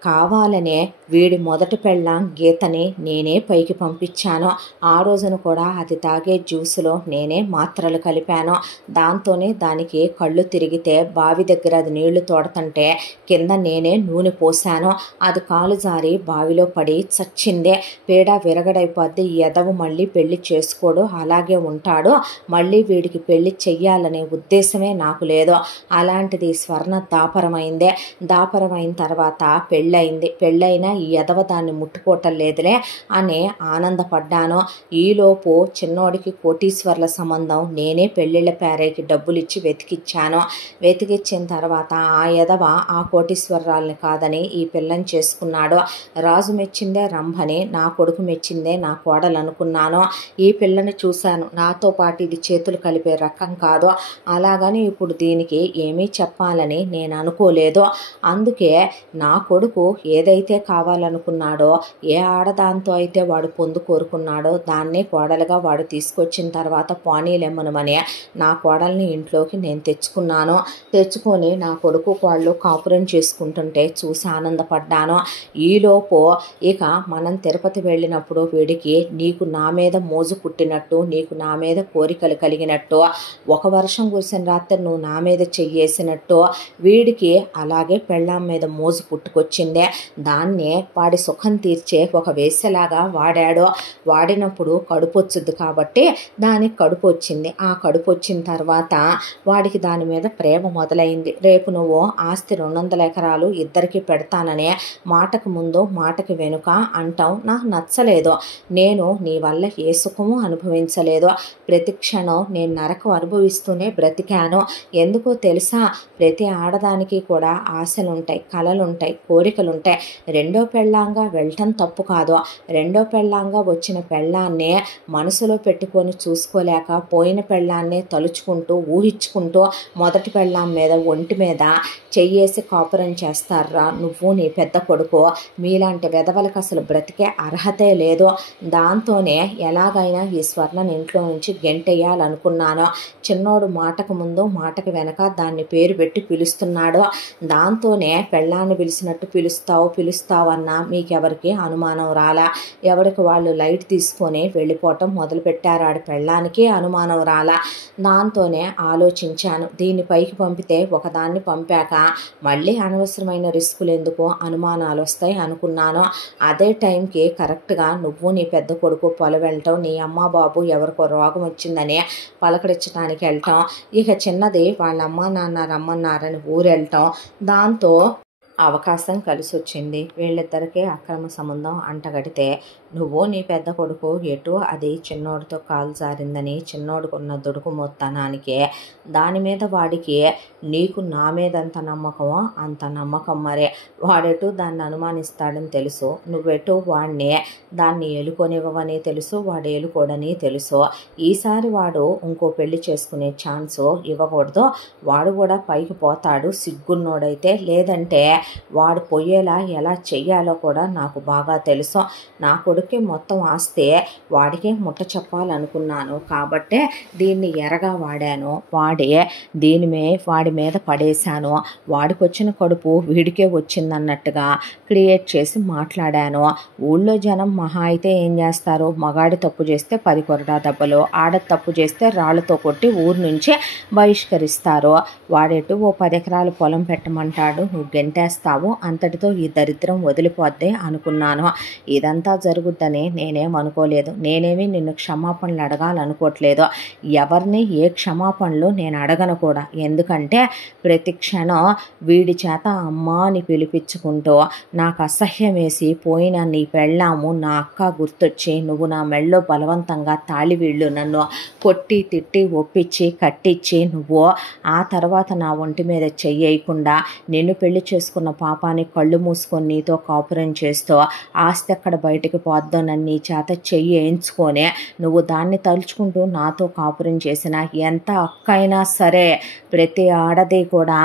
కావాలనే వీడి మొదటి పెళ్ళాం గీతని నేనే పైకి పంపించాను. ఆ రోజున కూడా అది తాగే జ్యూసులో నేనే మాత్రలు కలిపాను. దాంతోనే దానికి కళ్ళు తిరిగితే బావి దగ్గర అది నీళ్లు తోడుతుంటే కింద నేనే నూనె పోసాను. అది కాలు జారి బావిలో పడి చచ్చిందే. పీడ విరగడైపోద్ది. ఈ ఎదవ మళ్ళీ పెళ్లి చేసుకోడు, అలాగే ఉంటాడు. మళ్ళీ వీడికి పెళ్లి చెయ్యాలనే ఉద్దేశమే నాకు లేదు. అలాంటిది స్వర్ణ దాపరమైందే. దాపరమైన తర్వాత పెళ్ళైనా ఈ ఎదవ దాన్ని ముట్టుకోవటం లేదులే అని ఆనందపడ్డాను. ఈలోపు చిన్నోడికి కోటీశ్వర్ల సంబంధం నేనే పెళ్ళిళ్ళ పేరేకి డబ్బులు ఇచ్చి వెతికిచ్చాను. వెతికిచ్చిన తర్వాత ఆ ఎదవ ఆ కోటీశ్వరాల్ని కాదని ఈ పిల్లని చేసుకున్నాడు. రాజు మెచ్చిందే రంభని, నా కొడుకు మెచ్చిందే నా కోడలు అనుకున్నాను. ఈ పిల్లని చూశాను. నాతో పాటు ఇది చేతులు కలిపే రకం కాదు. అలాగని ఇప్పుడు దీనికి ఏమీ చెప్పాలని నేను అనుకోలేదు. అందుకే నా కొడుకు ఏదైతే కావాలనుకున్నాడో, ఏ ఆడదాంతో అయితే వాడు పొందు కోరుకున్నాడో దాన్నే కోడలుగా వాడు తీసుకొచ్చిన తర్వాత పోనీలెమ్మనమని నా కోడల్ని ఇంట్లోకి నేను తెచ్చుకున్నాను. తెచ్చుకొని నా కొడుకు వాళ్ళు కాపురం చేసుకుంటుంటే చూసి ఆనందపడ్డాను. ఈలోపు ఇక మనం తిరుపతి వెళ్ళినప్పుడు వీడికి నీకు నా మీద మోజు పుట్టినట్టు, నీకు నా మీద కోరికలు కలిగినట్టు, ఒక వర్షం కురిసిన రాత్రి నువ్వు నా మీద చెయ్యేసినట్టు వీడికి అలాగే పెళ్ళాం మీద మోజు పుట్టుకొచ్చిందే. దాన్నే వాడి సుఖం తీర్చే ఒక వేసలాగా వాడాడు. వాడినప్పుడు కడుపు వచ్చుద్ది కాబట్టి దానికి కడుపు వచ్చింది. ఆ కడుపు వచ్చిన తర్వాత వాడికి దాని మీద ప్రేమ మొదలైంది. రేపు నువ్వు ఆస్తి 200 ఎకరాలు ఇద్దరికి పెడతాననే మాటకు ముందు మాటకి వెనుక అంటాం నాకు నచ్చలేదు. నేను నీ వల్ల ఏ సుఖము అనుభవించలేదు. ప్రతి క్షణం నేను నరకం అనుభవిస్తూనే బ్రతికాను. ఎందుకో తెలుసా, ప్రతి ఆడదానికి కూడా ఆశలుంటాయి, కలలుంటాయి, కోరికలుంటాయి. రెండో పెళ్ళాంగా వెళ్ళటం తప్పు కాదు. రెండో పెళ్ళాంగా వచ్చిన పెళ్ళాన్నే మనసులో పెట్టుకొని చూసుకోలేక పోయిన పెళ్ళాన్నే తలుచుకుంటూ ఊహించుకుంటూ మొదటి పెళ్ళాం మీద ఒంటి మీద చెయ్యేసి కాపురం చేస్తారా నువ్వు నీ పెద్ద కొడుకు. మీలాంటి వెధవలకు అసలు బ్రతికే అర్హతే లేదు. దాంతోనే ఎలాగైనా ఈ స్వర్ణని ఇంట్లో నుంచి గెంటేయాలనుకున్నాను. చిన్నోడు మాటకు ముందు మాటకు వెనక దాన్ని పేరు పెట్టి పిలుస్తున్నాడు. దాంతోనే పెళ్ళాన్ని పిలిచినట్టు పిలుస్తావన్నా మీకెవరికి అనుమానం రాలా. ఎవరికి వాళ్ళు లైట్ తీసుకొని వెళ్ళిపోవటం మొదలుపెట్టారు. ఆడి పెళ్ళానికి అనుమానం రాలా. దాంతోనే ఆలోచించాను, దీన్ని పైకి పంపితే ఒకదాన్ని పంపాక మళ్ళీ అనవసరమైన రిస్కులు ఎందుకు, అనుమానాలు వస్తాయి అనుకున్నాను. అదే టైంకి కరెక్ట్గా నువ్వు నీ పెద్ద కొడుకు పొలం వెళ్ళటం, నీ అమ్మ బాబు ఎవరికో రోగం వచ్చిందని పలకరించడానికి వెళ్ళటం, ఇక చిన్నది వాళ్ళ అమ్మ నాన్న రమ్మన్నారని ఊరు వెళ్ళటం, దాంతో అవకాశం కలిసి వచ్చింది. వీళ్ళిద్దరికీ అక్రమ సంబంధం అంటగడితే నువ్వు నీ పెద్ద కొడుకు ఎటు అది చిన్నోడితో కాలు జారిందని చిన్నోడుకున్న దుడుకు మొత్తానానికే దాని మీద వాడికి నీకు నా మీద ఎంత నమ్మకమో అంత నమ్మకం. మరే వాడెటు దాన్ని అనుమానిస్తాడని తెలుసు, నువ్వెటు వాడిని దాన్ని ఏలుకొనివ్వవని తెలుసు, వాడు ఏలుకోడని తెలుసు. ఈసారి వాడు ఇంకో పెళ్లి చేసుకునే ఛాన్సు ఇవ్వకూడదు. వాడు కూడా పైకి పోతాడు సిగ్గున్నోడైతే. లేదంటే వాడు పోయేలా ఎలా చెయ్యాలో కూడా నాకు బాగా తెలుసు. నా కొడుక్కి మొత్తం ఆస్తే వాడికే ముట్ట చెప్పాలనుకున్నాను కాబట్టే దీన్ని ఎరగా వాడాను. వాడి మీద పడేశాను. వాడికి వచ్చిన కడుపు వీడికే వచ్చిందన్నట్టుగా క్రియేట్ చేసి మాట్లాడాను. ఊళ్ళో జనం మహా అయితే ఏం చేస్తారు, మగాడి తప్పు చేస్తే 10 కొరడా దెబ్బలు, ఆడ తప్పు చేస్తే రాళ్లతో కొట్టి ఊరు నుంచి బహిష్కరిస్తారు. వాడెటు ఓ 10 ఎకరాలు పొలం పెట్టమంటాడు, నువ్వు గెంటేస్తావు, అంతటితో ఈ దరిద్రం వదిలిపోద్ది అనుకున్నాను. ఇదంతా జరుగుద్దని నేనేమనుకోలేదు. నేనేమి నిన్ను క్షమాపణలు అడగాలనుకోవట్లేదు. ఎవరిని ఏ క్షమాపణలు నేను అడగను కూడా. ఎందుకంటే ప్రతి క్షణం వీడి చేత అమ్మా అని పిలిపించుకుంటూ నాకు అసహ్యం వేసి పోయిన నీ పెళ్ళాము నా అక్క గుర్తొచ్చి నువ్వు నా మెళ్ళో బలవంతంగా తాళివీళ్ళు నన్ను కొట్టి తిట్టి ఒప్పించి కట్టించి నువ్వు ఆ తర్వాత నా ఒంటి మీద చెయ్యకుండా నిన్ను పెళ్లి చేసుకున్న చేసుకున్న పాపాన్ని కళ్ళు మూసుకొని నీతో కాపురం చేస్తూ ఆస్తి ఎక్కడ బయటికి పోద్దానని నీ చేత చెయ్యి వేయించుకొని నువ్వు దాన్ని తలుచుకుంటూ నాతో కాపురం చేసిన ఎంత అక్కైనా సరే ప్రతి ఆడది కూడా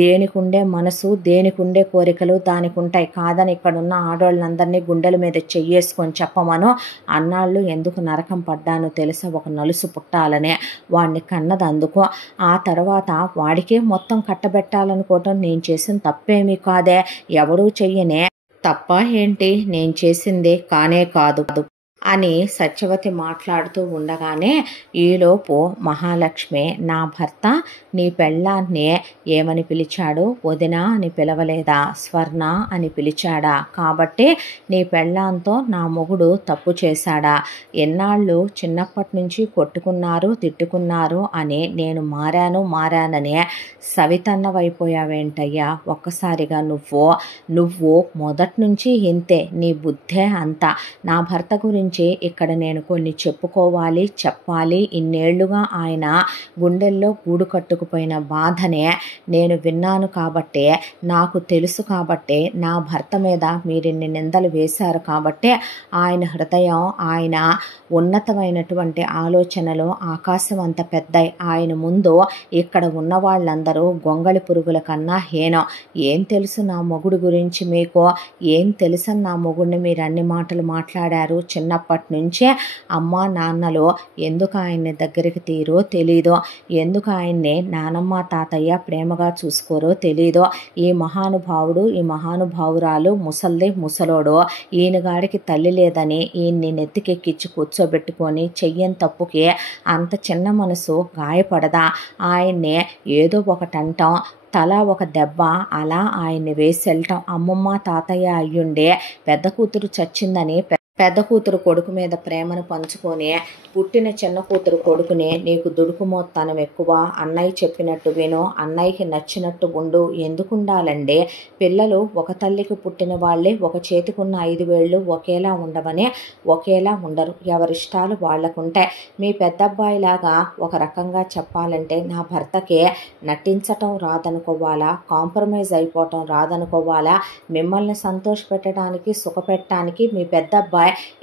దేనికుండే మనసు దేనికుండే కోరికలు దానికి ఉంటాయి. కాదని ఇక్కడున్న ఆడవాళ్ళందరినీ గుండెల మీద చెయ్యేసుకొని చెప్పమను. అన్నాళ్ళు ఎందుకు నరకం పడ్డానో తెలుసా, ఒక నలుసు పుట్టాలనే. వాడిని కన్నది అందుకో. ఆ తర్వాత వాడికే మొత్తం కట్టబెట్టాలనుకోవటం నేను చేసిన తప్పేమీ కాదే, ఎవడూ చెయ్యనే. తప్ప ఏంటి, నేను చేసింది కానే కాదు అని సత్యవతి మాట్లాడుతూ ఉండగానే ఈలోపు మహాలక్ష్మి, నా భర్త నీ పెళ్ళాన్ని ఏమని పిలిచాడు, వదిన అని పిలవలేదా, స్వర్ణ అని పిలిచాడా, కాబట్టి నీ పెళ్ళాంతో నా మొగుడు తప్పు చేశాడా, ఎన్నాళ్ళు చిన్నప్పటి నుంచి కొట్టుకున్నారు తిట్టుకున్నారు అని నేను మారానని సవితన్నవైపోయావేంటయ్యా. ఒక్కసారిగా నువ్వు మొదటి నుంచి ఇంతే, నీ బుద్ధే అంతా. నా భర్త గురించి ఇక్కడ నేను కొన్ని చెప్పుకోవాలి చెప్పాలి. ఇన్నేళ్లుగా ఆయన గుండెల్లో గూడు కట్టుకుపోయిన బాధనే నేను విన్నాను కాబట్టి, నాకు తెలుసు కాబట్టి, నా భర్త మీద మీరిన్ని నిందలు వేశారు కాబట్టి, ఆయన హృదయం, ఆయన ఉన్నతమైనటువంటి ఆలోచనలు ఆకాశం అంత పెద్దయి. ఆయన ముందు ఇక్కడ ఉన్న వాళ్ళందరూ గొంగళి పురుగుల కన్నా హీనం. ఏం తెలుసు నా మొగుడు గురించి మీకు, ఏం తెలుసని నా మొగుడిని మీరు అన్ని మాటలు మాట్లాడారు. చిన్నప్పటి నుంచే అమ్మ నాన్నలు ఎందుకు ఆయన్ని దగ్గరికి తీరో తెలీదో, ఎందుకు ఆయన్ని నానమ్మ తాతయ్య ప్రేమగా చూసుకోరో తెలీదో. ఈ మహానుభావుడు ఈ మహానుభావురాలు ముసల్ది ముసలోడు, ఈయనగాడికి తల్లి లేదని ఈయన్ని నెత్తికెక్కించి కూర్చోబెట్టుకొని చెయ్యని తప్పుకి అంత చిన్న మనసు గాయపడదా. ఆయన్ని ఏదో ఒకటంటాం, తల ఒక దెబ్బ అలా ఆయన్ని వేసి వెళ్ళటం. అమ్మమ్మ తాతయ్య అయ్యుండే పెద్ద కూతురు చచ్చిందని పెద్ద కూతురు కొడుకు మీద ప్రేమను పంచుకొని పుట్టిన చిన్న కూతురు కొడుకుని నీకు దుడుకుమోత్తనం ఎక్కువ, అన్నయ్య చెప్పినట్టు విను, అన్నయ్యకి నచ్చినట్టు ఉండు. ఎందుకుండాలండి, పిల్లలు ఒక తల్లికి పుట్టిన వాళ్ళే ఒక చేతికున్న 5 వేళ్ళు ఒకేలా ఉండవని, ఒకేలా ఉండరు. ఎవరిష్టాలు వాళ్ళకుంటాయి. మీ పెద్దబ్బాయిలాగా ఒక రకంగా చెప్పాలంటే నా భర్తకి నటించటం రాదనుకోవాలా, కాంప్రమైజ్ అయిపోవటం రాదనుకోవాలా. మిమ్మల్ని సంతోషపెట్టడానికి సుఖపెట్టడానికి మీ పెద్దబ్బాయి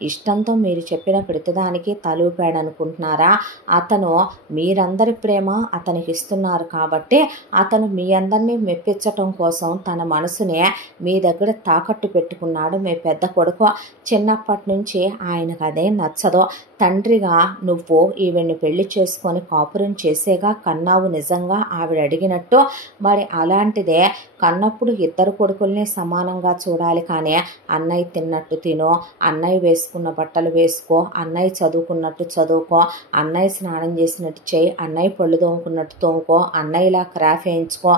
ఇష్టంతో మీరు చెప్పిన ప్రతిదానికి తలూపాడనుకుంటున్నారా? అతను మీరందరి ప్రేమ అతనికి ఇస్తున్నారు కాబట్టి అతను మీ అందరినీ మెప్పించటం కోసం తన మనసునే మీ దగ్గర తాకట్టు పెట్టుకున్నాడు మీ పెద్ద కొడుకు. చిన్నప్పటి నుంచి ఆయనకు అదే నచ్చదు. తండ్రిగా నువ్వు ఈవిడ్ని పెళ్లి చేసుకొని కాపురం చేసేగా కన్నావు నిజంగా ఆవిడ అడిగినట్టు. మరి అలాంటిదే కన్నప్పుడు ఇద్దరు కొడుకుల్ని సమానంగా చూడాలి. కానీ అన్నయ్య తిన్నట్టు తిను, అన్నయ్య వేసుకున్న బట్టలు వేసుకో, అన్నయ్య చదువుకున్నట్టు చదువుకో, అన్నయ్య స్నానం చేసినట్టు చేయి, అన్నయ్య పళ్ళు తోముకున్నట్టు తోముకో, అన్నయ్యలా క్రాఫ్ వేయించుకో.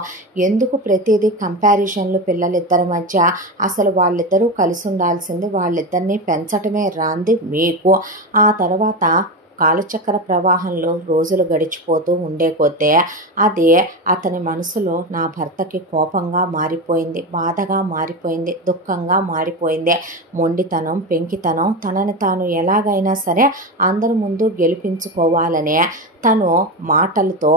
ఎందుకు ప్రతిదీ కంపారిజన్లు పిల్లలిద్దరి మధ్య? అసలు వాళ్ళిద్దరూ కలిసి ఉండాల్సింది, వాళ్ళిద్దరినీ పెంచటమే రాంది మీకు. ఆ తర్వాత కాలచక్ర ప్రవాహంలో రోజులు గడిచిపోతూ ఉండే కొద్దీ అది అతని మనసులో నా భర్తకి కోపంగా మారిపోయింది, బాధగా మారిపోయింది, దుఃఖంగా మారిపోయింది. మొండితనం, పెంకితనం, తనని తాను ఎలాగైనా సరే అందరి ముందు గెలిపించుకోవాలనే తను మాటలతో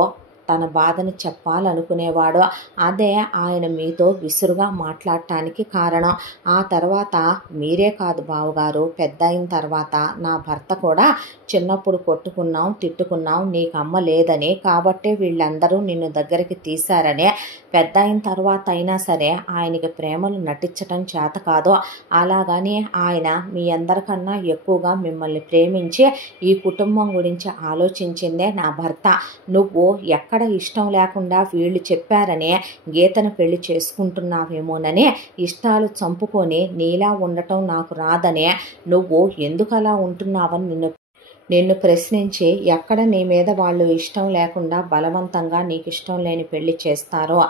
తన బాధను చెప్పాలనుకునేవాడు. అదే ఆయన మీతో విసురుగా మాట్లాడటానికి కారణం. ఆ తర్వాత మీరే కాదు బావగారు, పెద్ద అయిన తర్వాత నా భర్త కూడా చిన్నప్పుడు కొట్టుకున్నాం తిట్టుకున్నాం, నీకు అమ్మ లేదని, కాబట్టే వీళ్ళందరూ నిన్ను దగ్గరికి తీశారనే. పెద్ద అయిన తర్వాత అయినా సరే ఆయనకి ప్రేమలు నటించటం చేత కాదు. అలాగని ఆయన మీ అందరికన్నా ఎక్కువగా మిమ్మల్ని ప్రేమించి ఈ కుటుంబం గురించి ఆలోచించిందే నా భర్త. నువ్వు ఎక్కడ ఇష్టం లేకుండా వీళ్ళు చెప్పారనే గీతను పెళ్లి చేసుకుంటున్నావేమోనని ఇష్టాలు చంపుకొని నీలా ఉండటం నాకు రాదనే నువ్వు ఎందుకు అలా ఉంటున్నావని నిన్ను ప్రశ్నించి ఎక్కడ నీ మీద వాళ్ళు ఇష్టం లేకుండా బలవంతంగా నీకు ఇష్టం లేని పెళ్లి చేస్తారో.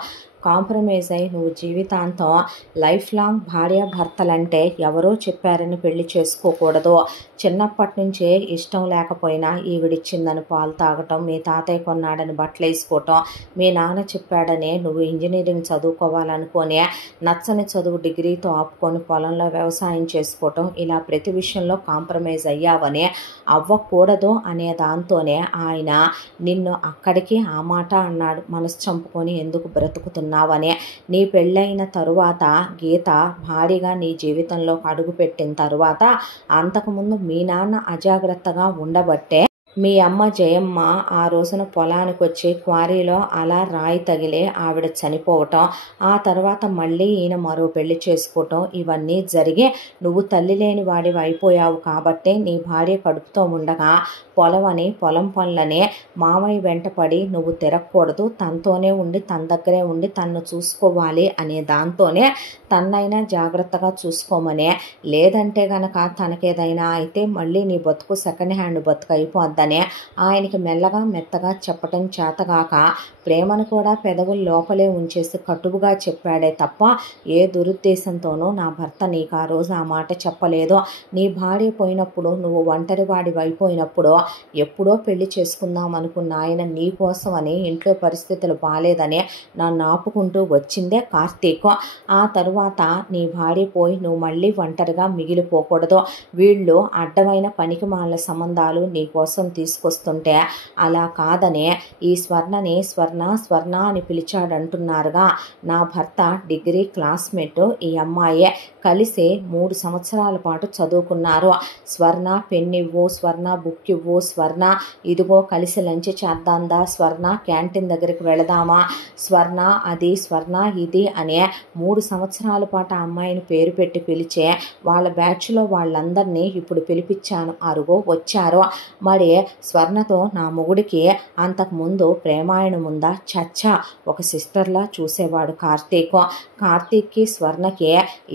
కాంప్రమైజ్ అయి నువ్వు జీవితాంతం లైఫ్ లాంగ్ భార్యాభర్తలంటే ఎవరో చెప్పారని పెళ్లి చేసుకోకూడదు. చిన్నప్పటి నుంచే ఇష్టం లేకపోయినా ఈవిడిచ్చిందని పాలు తాగటం, మీ తాతయ్య కొన్నాడని బట్టలు వేసుకోవటం, మీ నాన్న చెప్పాడని నువ్వు ఇంజనీరింగ్ చదువుకోవాలనుకొని నచ్చని చదువు డిగ్రీతో ఆపుకొని పొలంలో వ్యవసాయం చేసుకోవటం, ఇలా ప్రతి విషయంలో కాంప్రమైజ్ అయ్యావని, అవ్వకూడదు అనే దాంతోనే ఆయన నిన్ను అక్కడికి ఆ మాట అన్నాడు. మనసు చంపుకొని ఎందుకు బ్రతుకుతున్నా చేస్తున్నావని. నీ పెళ్ళైన తరువాత గీత భారీగా నీ జీవితంలోకి అడుగుపెట్టిన తరువాత అంతకుముందు మీ నాన్న అజాగ్రత్తగా ఉండబట్టే మీ అమ్మ జయమ్మ ఆ రోజున పొలానికి వచ్చి క్వారీలో అలా రాయి తగిలి ఆవిడ చనిపోవటం, ఆ తర్వాత మళ్ళీ ఈయన మరో పెళ్లి చేసుకోవటం, ఇవన్నీ జరిగి నువ్వు తల్లి లేని వాడివి అయిపోయావు. కాబట్టి నీ భార్య కడుపుతో ఉండగా పొలం పనులని మామయ్య వెంటపడి నువ్వు తిరగకూడదు, తనతోనే ఉండి తన దగ్గరే ఉండి తన్ను చూసుకోవాలి అనే దాంతోనే తన్నైనా జాగ్రత్తగా చూసుకోమనే. లేదంటే గనక తనకేదైనా అయితే మళ్ళీ నీ బతుకు సెకండ్ హ్యాండ్ బతుకు అయిపోద్దని ఆయనకి మెత్తగా చెప్పటం చేతగాక ప్రేమను కూడా పెదవుల లోపలే ఉంచేసి కటువుగా చెప్పాడే తప్ప ఏ దురుద్దేశంతోనూ నా భర్త నీకు ఆ రోజు ఆ మాట చెప్పలేదు. నీ భార్య పోయినప్పుడు నువ్వు ఒంటరి వాడివి అయిపోయినప్పుడు ఎప్పుడో పెళ్లి చేసుకుందాం అనుకున్న ఆయన నీ కోసం అని ఇంట్లో పరిస్థితులు బాగాలేదని నన్ను ఆపుకుంటూ వచ్చిందే కార్తీక్. ఆ తరువాత నీ భార్య పోయి నువ్వు మళ్ళీ ఒంటరిగా మిగిలిపోకూడదు. వీళ్ళు అడ్డమైన పనికి మాల సంబంధాలు నీ కోసం తీసుకొస్తుంటే అలా కాదనే ఈ స్వర్ణని స్వర్ణ అని పిలిచాడంటున్నారుగా. నా భర్త డిగ్రీ క్లాస్మేట్ ఈ అమ్మాయే, కలిసి 3 సంవత్సరాల పాటు చదువుకున్నారు. స్వర్ణ పెన్ ఇవ్వు, స్వర్ణ బుక్ ఇవ్వు, స్వర్ణ ఇదిగో కలిసి లంచ్ చేద్దాందా, స్వర్ణ క్యాంటీన్ దగ్గరికి వెళదామా, స్వర్ణ అది స్వర్ణ ఇది అనే 3 సంవత్సరాల పాటు ఆ అమ్మాయిని పేరు పెట్టి పిలిచే వాళ్ళ బ్యాచ్లో వాళ్ళందరినీ ఇప్పుడు పిలిపించాను, అరుగో వచ్చారు. మరి స్వర్ణతో నా మొగుడికి అంతకుముందు ప్రేమాయణం ఉందా? చచ్చా, ఒక సిస్టర్లా చూసేవాడు కార్తీక్కి స్వర్ణకి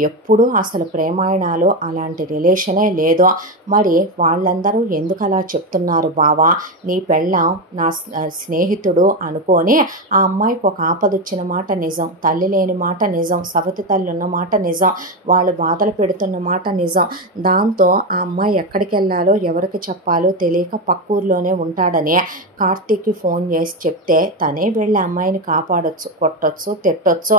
ఎప్పుడు అసలు ప్రేమాయణాలు అలాంటి రిలేషనే లేదు. మరి వాళ్ళందరూ ఎందుకు అలా చెప్తున్నారు బావా? నీ పెళ్ళాం నా స్నేహితుడు అనుకొని ఆ అమ్మాయికి ఒక ఆపదొచ్చిన మాట నిజం, తల్లి లేని మాట నిజం, సవతి తల్లి ఉన్న మాట నిజం, వాళ్ళు బాధలు పెడుతున్న మాట నిజం. దాంతో ఆ అమ్మాయి ఎక్కడికి వెళ్ళాలో ఎవరికి చెప్పాలో తెలియక పక్కూర్లోనే ఉంటాడని కార్తీక్కి ఫోన్ చేసి చెప్తే తనే వెళ్ళి అమ్మాయిని కాపాడొచ్చు, కొట్టొచ్చు, తిట్టొచ్చు.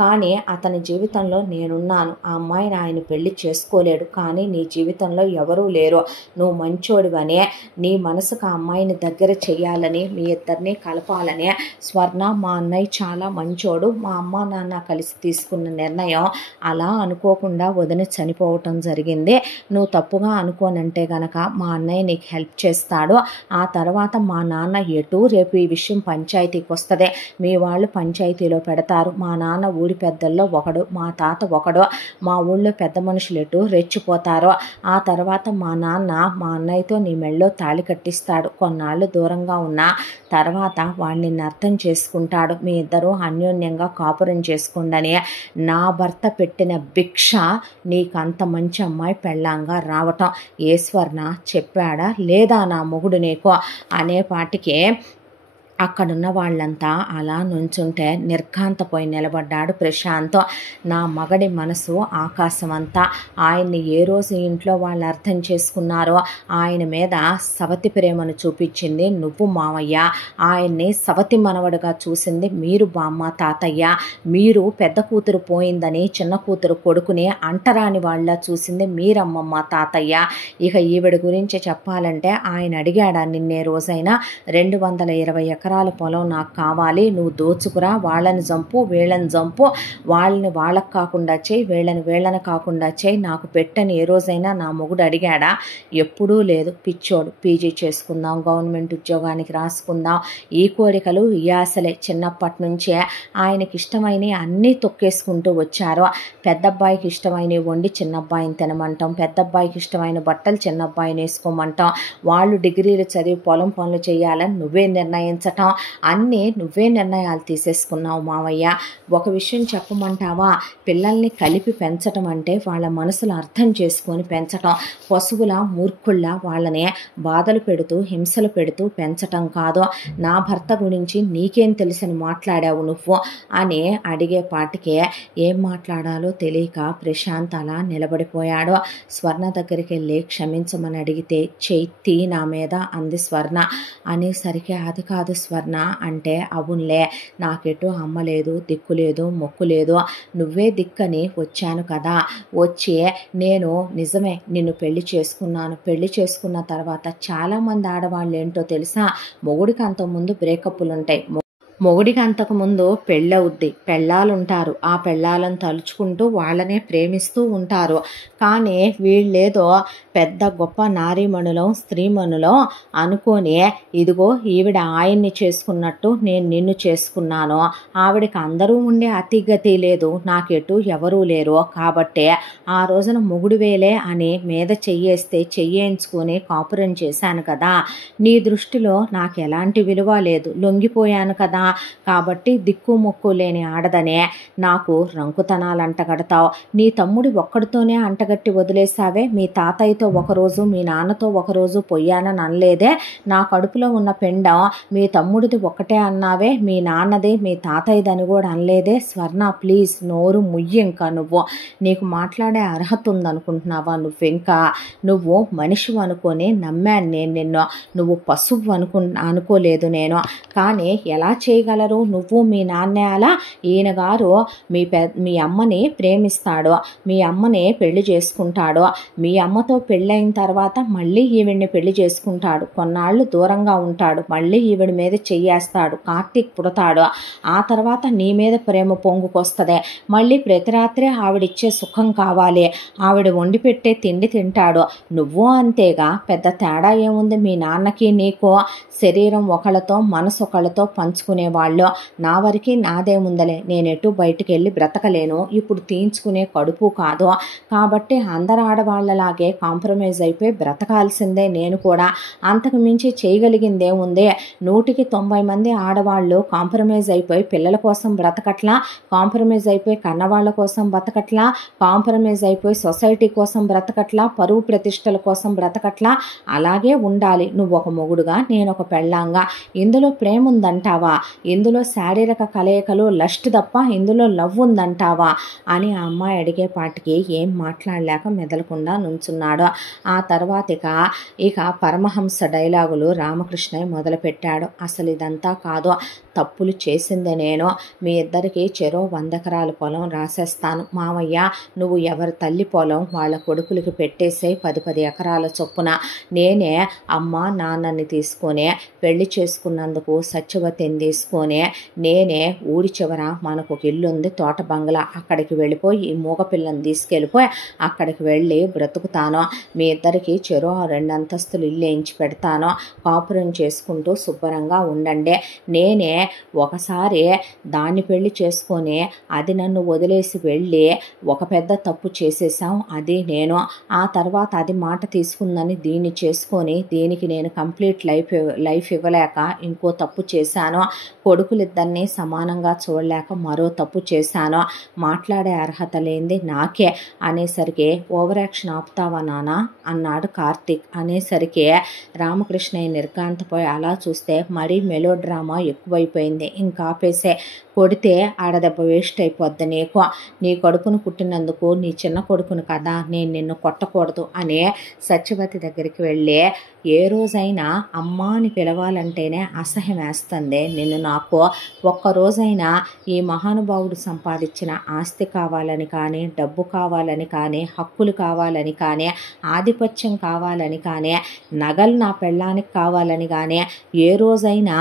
కానీ అతని జీవితంలో నేనున్నాను. ఆ అమ్మాయిని ఆయన పెళ్లి చేసుకోలేడు, కానీ నీ జీవితంలో ఎవరూ లేరు. నువ్వు మంచోడివనే, నీ మనసుకు ఆ అమ్మాయిని దగ్గర చెయ్యాలని, మీ ఇద్దరిని కలపాలని స్వర్ణ మా అన్నయ్య చాలా మంచోడు, మా అమ్మ నాన్న కలిసి తీసుకున్న నిర్ణయం. అలా అనుకోకుండా వదిన చనిపోవటం జరిగింది. నువ్వు తప్పుగా అనుకోనంటే గనక మా అన్నయ్య నీకు హెల్ప్ చేస్తాడు. ఆ తర్వాత మా నాన్న ఎటు రేపు ఈ విషయం పంచాయతీకి వస్తుంది, మీ వాళ్ళు పంచాయతీలో పెడతారు. మా నాన్న ఊరి పెద్దల్లో ఒకడు, మా తాత ఒకడు, మా ఊళ్ళో పెద్ద మనుషులు ఎటు రెచ్చిపోతారో. ఆ తర్వాత మా నాన్న మా అన్నయ్యతో నీ మెళ్ళో తాళి కట్టిస్తాడు. కొన్నాళ్ళు దూరంగా ఉన్న తర్వాత వాడిని అర్థం చేసుకుంటాడు. మీ ఇద్దరూ అన్యోన్యంగా కాపురం చేసుకోండి. నా భర్త పెట్టిన భిక్ష నీకు అంత మంచి అమ్మాయి పెళ్ళాంగా రావటం ఏ స్వర్ణ చెప్పాడా లేదా నా మొగుడు నీకు అనేపాటికి అక్కడున్న వాళ్ళంతా అలా నుంచుంటే నిర్ఘాంతపోయి నిలబడ్డాడు ప్రశాంత్. నా మగడి మనసు ఆకాశమంతా. ఆయన్ని ఏ రోజు ఇంట్లో వాళ్ళు అర్థం చేసుకున్నారో ఆయన మీద సవతి ప్రేమను చూపించింది నువ్వు మావయ్య, ఆయన్ని సవతి మనవడుగా చూసింది మీరు బామ్మ తాతయ్య. మీరు పెద్ద కూతురు పోయిందని చిన్న కూతురు కొడుకుని అంటరాని వాళ్ళ చూసింది మీరమ్మమ్మ తాతయ్య. ఇక ఈవిడ గురించి చెప్పాలంటే ఆయన అడిగాడా నిన్నే రోజైనా 220 ఎకరాల పొలం నాకు కావాలి, నువ్వు దోచుకురా, వాళ్ళని చంపు వీళ్ళని చంపు, వాళ్ళని వాళ్ళకు కాకుండా చేయి, వీళ్ళని కాకుండా చేయి, నాకు పెట్టని ఏ రోజైనా నా మొగుడు అడిగాడా? ఎప్పుడూ లేదు. పిచ్చోడు. పీజీ చేసుకుందాం, గవర్నమెంట్ ఉద్యోగానికి రాసుకుందాం, ఈ కోరికలు ఈ ఆశలే చిన్నప్పటి నుంచే. ఆయనకి ఇష్టమైనవి అన్నీ తొక్కేసుకుంటూ వచ్చారు. పెద్దబ్బాయికి ఇష్టమైనవి వండి చిన్నబ్బాయిని తినమంటాం, పెద్దబ్బాయికి ఇష్టమైన బట్టలు చిన్నబ్బాయిని వేసుకోమంటాం, వాళ్ళు డిగ్రీలు చదివి పొలం పనులు చేయాలని నువ్వే నిర్ణయించటం, అన్నీ నువ్వే నిర్ణయాలు తీసేసుకున్నావు మావయ్య. ఒక విషయం చెప్పమంటావా? పిల్లల్ని కలిపి పెంచటం అంటే వాళ్ళ మనసులు అర్థం చేసుకొని పెంచటం, పశువుల మూర్ఖుళ్ళ వాళ్ళని బాధలు పెడుతూ హింసలు పెడుతూ పెంచటం కాదు. నా భర్త గురించి నీకేం తెలిసని మాట్లాడావు నువ్వు అని అడిగేపాటికే ఏం మాట్లాడాలో తెలియక ప్రశాంత్ అలా నిలబడిపోయాడు. స్వర్ణ దగ్గరికి వెళ్ళి క్షమించమని అడిగితే చైతి నా మీద అంది స్వర్ణ. అనేసరికి అది కాదు స్వర్ణ అంటే, అవునులే నాకెటు అమ్మ లేదు, దిక్కు లేదు, మొక్కు లేదు, నువ్వే దిక్కని వచ్చాను కదా. వచ్చి నేను నిజమే నిన్ను పెళ్లి చేసుకున్నాను. పెళ్లి చేసుకున్న తర్వాత చాలామంది ఆడవాళ్ళు ఏంటో తెలుసా, మొగుడికి అంతకుముందు బ్రేకప్లు ఉంటాయి, మొగుడికి అంతకుముందు పెళ్ళవుద్ది, పెళ్ళాలుంటారు. ఆ పెళ్ళాలను తలుచుకుంటూ వాళ్ళనే ప్రేమిస్తూ ఉంటారు. కానీ వీళ్ళేదో పెద్ద గొప్ప నారీమణులం, స్త్రీమణులం అనుకొని, ఇదిగో ఈవిడ ఆయన్ని చేసుకున్నట్టు నేను నిన్ను చేసుకున్నాను, ఆవిడకి అందరూ ఉండే అతిగతి లేదు, నాకెటు ఎవరూ లేరు, కాబట్టే ఆ రోజున మొగుడు వేలే అని మీద చెయ్యేస్తే చెయ్యేయించుకొని కాపురం చేశాను కదా, నీ దృష్టిలో నాకు ఎలాంటి విలువ లేదు, లొంగిపోయాను కదా, కాబట్టి దిక్కు మొక్కు లేని ఆడదనే నాకు రంకుతనాలు అంటగడతావు. నీ తమ్ముడి ఒక్కడితోనే అంటగట్టి వదిలేసావే, మీ తాతయ్యతో ఒకరోజు మీ నాన్నతో ఒకరోజు పొయ్యానని అనలేదే, నా కడుపులో ఉన్న పిండం మీ తమ్ముడిది ఒక్కటే అన్నావే, మీ నాన్నది మీ తాతయ్యదని కూడా అనలేదే. స్వర్ణ ప్లీజ్ నోరు ముయ్యి, ఇంకా నీకు మాట్లాడే అర్హత ఉందనుకుంటున్నావా? నువ్వు మనిషి అనుకొని నమ్మాను నేను నిన్ను, నువ్వు పశువు అనుకోలేదు నేను. కానీ ఎలా చేయగలరు నువ్వు మీ నాన్నే అలా? ఈయన గారు మీ అమ్మని ప్రేమిస్తాడు, మీ అమ్మని పెళ్లి చేసుకుంటాడు, మీ అమ్మతో పెళ్ళైన తర్వాత మళ్ళీ ఈవిడ్ని పెళ్లి చేసుకుంటాడు, కొన్నాళ్ళు దూరంగా ఉంటాడు, మళ్ళీ ఈవిడి మీద చెయ్యేస్తాడు, కార్తీక్ పుడతాడు, ఆ తర్వాత నీ మీద ప్రేమ పొంగుకొస్తుంది, మళ్ళీ ప్రతి రాత్రి ఆవిడిచ్చే సుఖం కావాలి, ఆవిడ వండి పెట్టే తిండి తింటాడు, నువ్వు అంతేగా, పెద్ద తేడా ఏముంది మీ నాన్నకి నీకు? శరీరం ఒకళ్ళతో మనసు ఒకళ్ళతో పంచుకునేవాళ్ళు, నా వరకు నాదేముందలే, నేనెటు బయటికి వెళ్ళి బ్రతకలేను, ఇప్పుడు తీయించుకునే కడుపు కాదు, కాబట్టి అందరు ఆడవాళ్ళలాగే కాంప్రమైజ్ అయిపోయి బ్రతకాల్సిందే నేను కూడా, అంతకు మించి చేయగలిగిందేముంది? 100కి 90 మంది ఆడవాళ్ళు కాంప్రమైజ్ అయిపోయి పిల్లల కోసం బ్రతకట్లా, కాంప్రమైజ్ అయిపోయి కన్నవాళ్ళ కోసం బ్రతకట్లా, కాంప్రమైజ్ అయిపోయి సొసైటీ కోసం బ్రతకట్లా, పరువు ప్రతిష్టల కోసం బ్రతకట్లా, అలాగే ఉండాలి. నువ్వు ఒక మొగుడుగా, నేను ఒక పెళ్ళాంగా. ఇందులో ప్రేమ ఉందంటావా? ఇందులో శారీరక కలయికలు లస్ట్ తప్ప ఇందులో లవ్ ఉందంటావా అని ఆ అమ్మాయి అడిగేపాటికి ఏం మాట్లాడలేక మెదలకుండా నుంచున్నాడు. ఆ తర్వాత ఇక పరమహంస డైలాగులు రామకృష్ణయ్య మొదలుపెట్టాడు. అసలు ఇదంతా కాదు, తప్పులు చేసిందే నేను, మీ ఇద్దరికి చెరో 100 ఎకరాల పొలం రాసేస్తాను మావయ్య, నువ్వు ఎవరి తల్లి పొలం వాళ్ళ కొడుకులకి పెట్టేసే 10 ఎకరాల చొప్పున, నేనే అమ్మ నాన్నని తీసుకొని పెళ్లి చేసుకున్నందుకు సత్యవతిని తీసుకొని నేనే ఊరి చివర మనకు ఒక ఇల్లు ఉంది, తోట బంగ్లా, అక్కడికి వెళ్ళిపోయి ఈ మూగపిల్లని తీసుకెళ్ళిపోయి అక్కడికి వెళ్ళి బ్రతుకుతాను, మీ ఇద్దరికి చెరో 2 అంతస్తులు ఇల్లు వేయించి పెడతాను, కాపురం చేసుకుంటూ శుభ్రంగా ఉండండి. నేనే ఒకసారి దాన్ని పెళ్లి చేసుకొని అది నన్ను వదిలేసి వెళ్ళి ఒక పెద్ద తప్పు చేసేసాం, అది నేను, ఆ తర్వాత అది మాట తీసుకుందని దీన్ని చేసుకొని దీనికి నేను కంప్లీట్ లైఫ్ ఇవ్వలేక ఇంకో తప్పు చేశాను, కొడుకులిద్దరినీ సమానంగా చూడలేక మరో తప్పు చేశాను, మాట్లాడే అర్హత లేనిది నాకే అనేసరికి ఓవర్ యాక్షన్ ఆపుతావా నాన్న అన్నాడు కార్తీక్. అనేసరికి రామకృష్ణయ్య నిర్గాంతపోయి అలా చూస్తే మరీ మెలో డ్రామా ఎక్కువైపోయింది, ఇంకా ఆపేసే, కొడితే ఆడదెబ్బ వేస్ట్ అయిపోద్ది నీకు, నీ కొడుకును పుట్టినందుకు నీ చిన్న కొడుకును కదా, నేను నిన్ను కొట్టకూడదు అని సత్యవతి దగ్గరికి వెళ్ళి, ఏ రోజైనా అమ్మ అని పిలవాలంటేనే అసహ్యం వేస్తుంది నిన్ను నాకు, ఒక్కరోజైనా ఈ మహానుభావుడు సంపాదించిన ఆస్తి కావాలని కానీ, డబ్బు కావాలని కానీ, హక్కులు కావాలని కానీ, ఆధిపత్యం కావాలని కానీ, నగలు నా పెళ్ళానికి కావాలని కానీ ఏ రోజైనా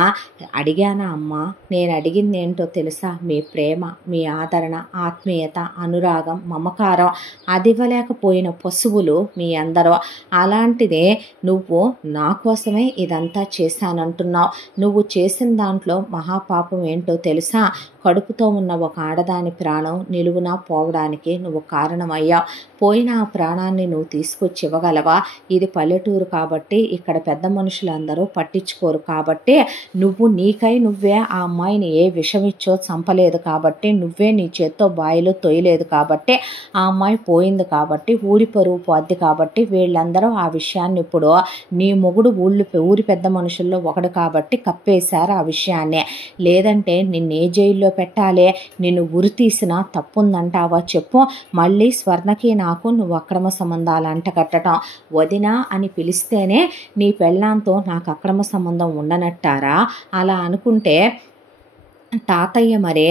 అడిగానా అమ్మ? నేను అడిగింది ఏంటో తెలుసా? మీ ప్రేమ, మీ ఆదరణ, ఆత్మీయత, అనురాగం, మమకారం, అది ఇవ్వలేకపోయిన పశువులు మీ అందరూ. అలాంటిదే నువ్వు నా కోసమే ఇదంతా చేశానంటున్నావు. నువ్వు చేసిన దాంట్లో మహాపాపం ఏంటో తెలుసా? కడుపుతో ఉన్న ఒక ఆడదాని ప్రాణం నిలువునా పోవడానికి నువ్వు కారణమయ్యావు. పోయిన ఆ ప్రాణాన్ని నువ్వు తీసుకొచ్చి ఇవ్వగలవా? ఇది పల్లెటూరు కాబట్టి ఇక్కడ పెద్ద మనుషులందరూ పట్టించుకోరు కాబట్టి, నువ్వు నీకై నువ్వే ఆ అమ్మాయిని ఏ విషమిచ్చో చంపలేదు కాబట్టి, నువ్వే నీ చేత్తో బాయిలో తొయ్యలేదు కాబట్టి, ఆ అమ్మాయి పోయింది కాబట్టి, ఊరి పరువు పోద్ది కాబట్టి, వీళ్ళందరూ ఆ విషయాన్ని ఇప్పుడు నీ మొగుడు ఊరి పెద్ద మనుషుల్లో ఒకడు కాబట్టి కప్పేశారు ఆ విషయాన్ని. లేదంటే నిన్ను ఏ జైల్లో పెట్టాలి? నిన్ను ఉరి తీసినా తప్పుందంటావా చెప్పు? మళ్ళీ స్వర్ణకి నాకు నువ్వు అక్రమ సంబంధాలు అంటగట్టడం, వదినా అని పిలిస్తేనే నీ పెళ్ళాంతో నాకు అక్రమ సంబంధం ఉండనట్టారా? అలా అనుకుంటే తాతయ్య మరే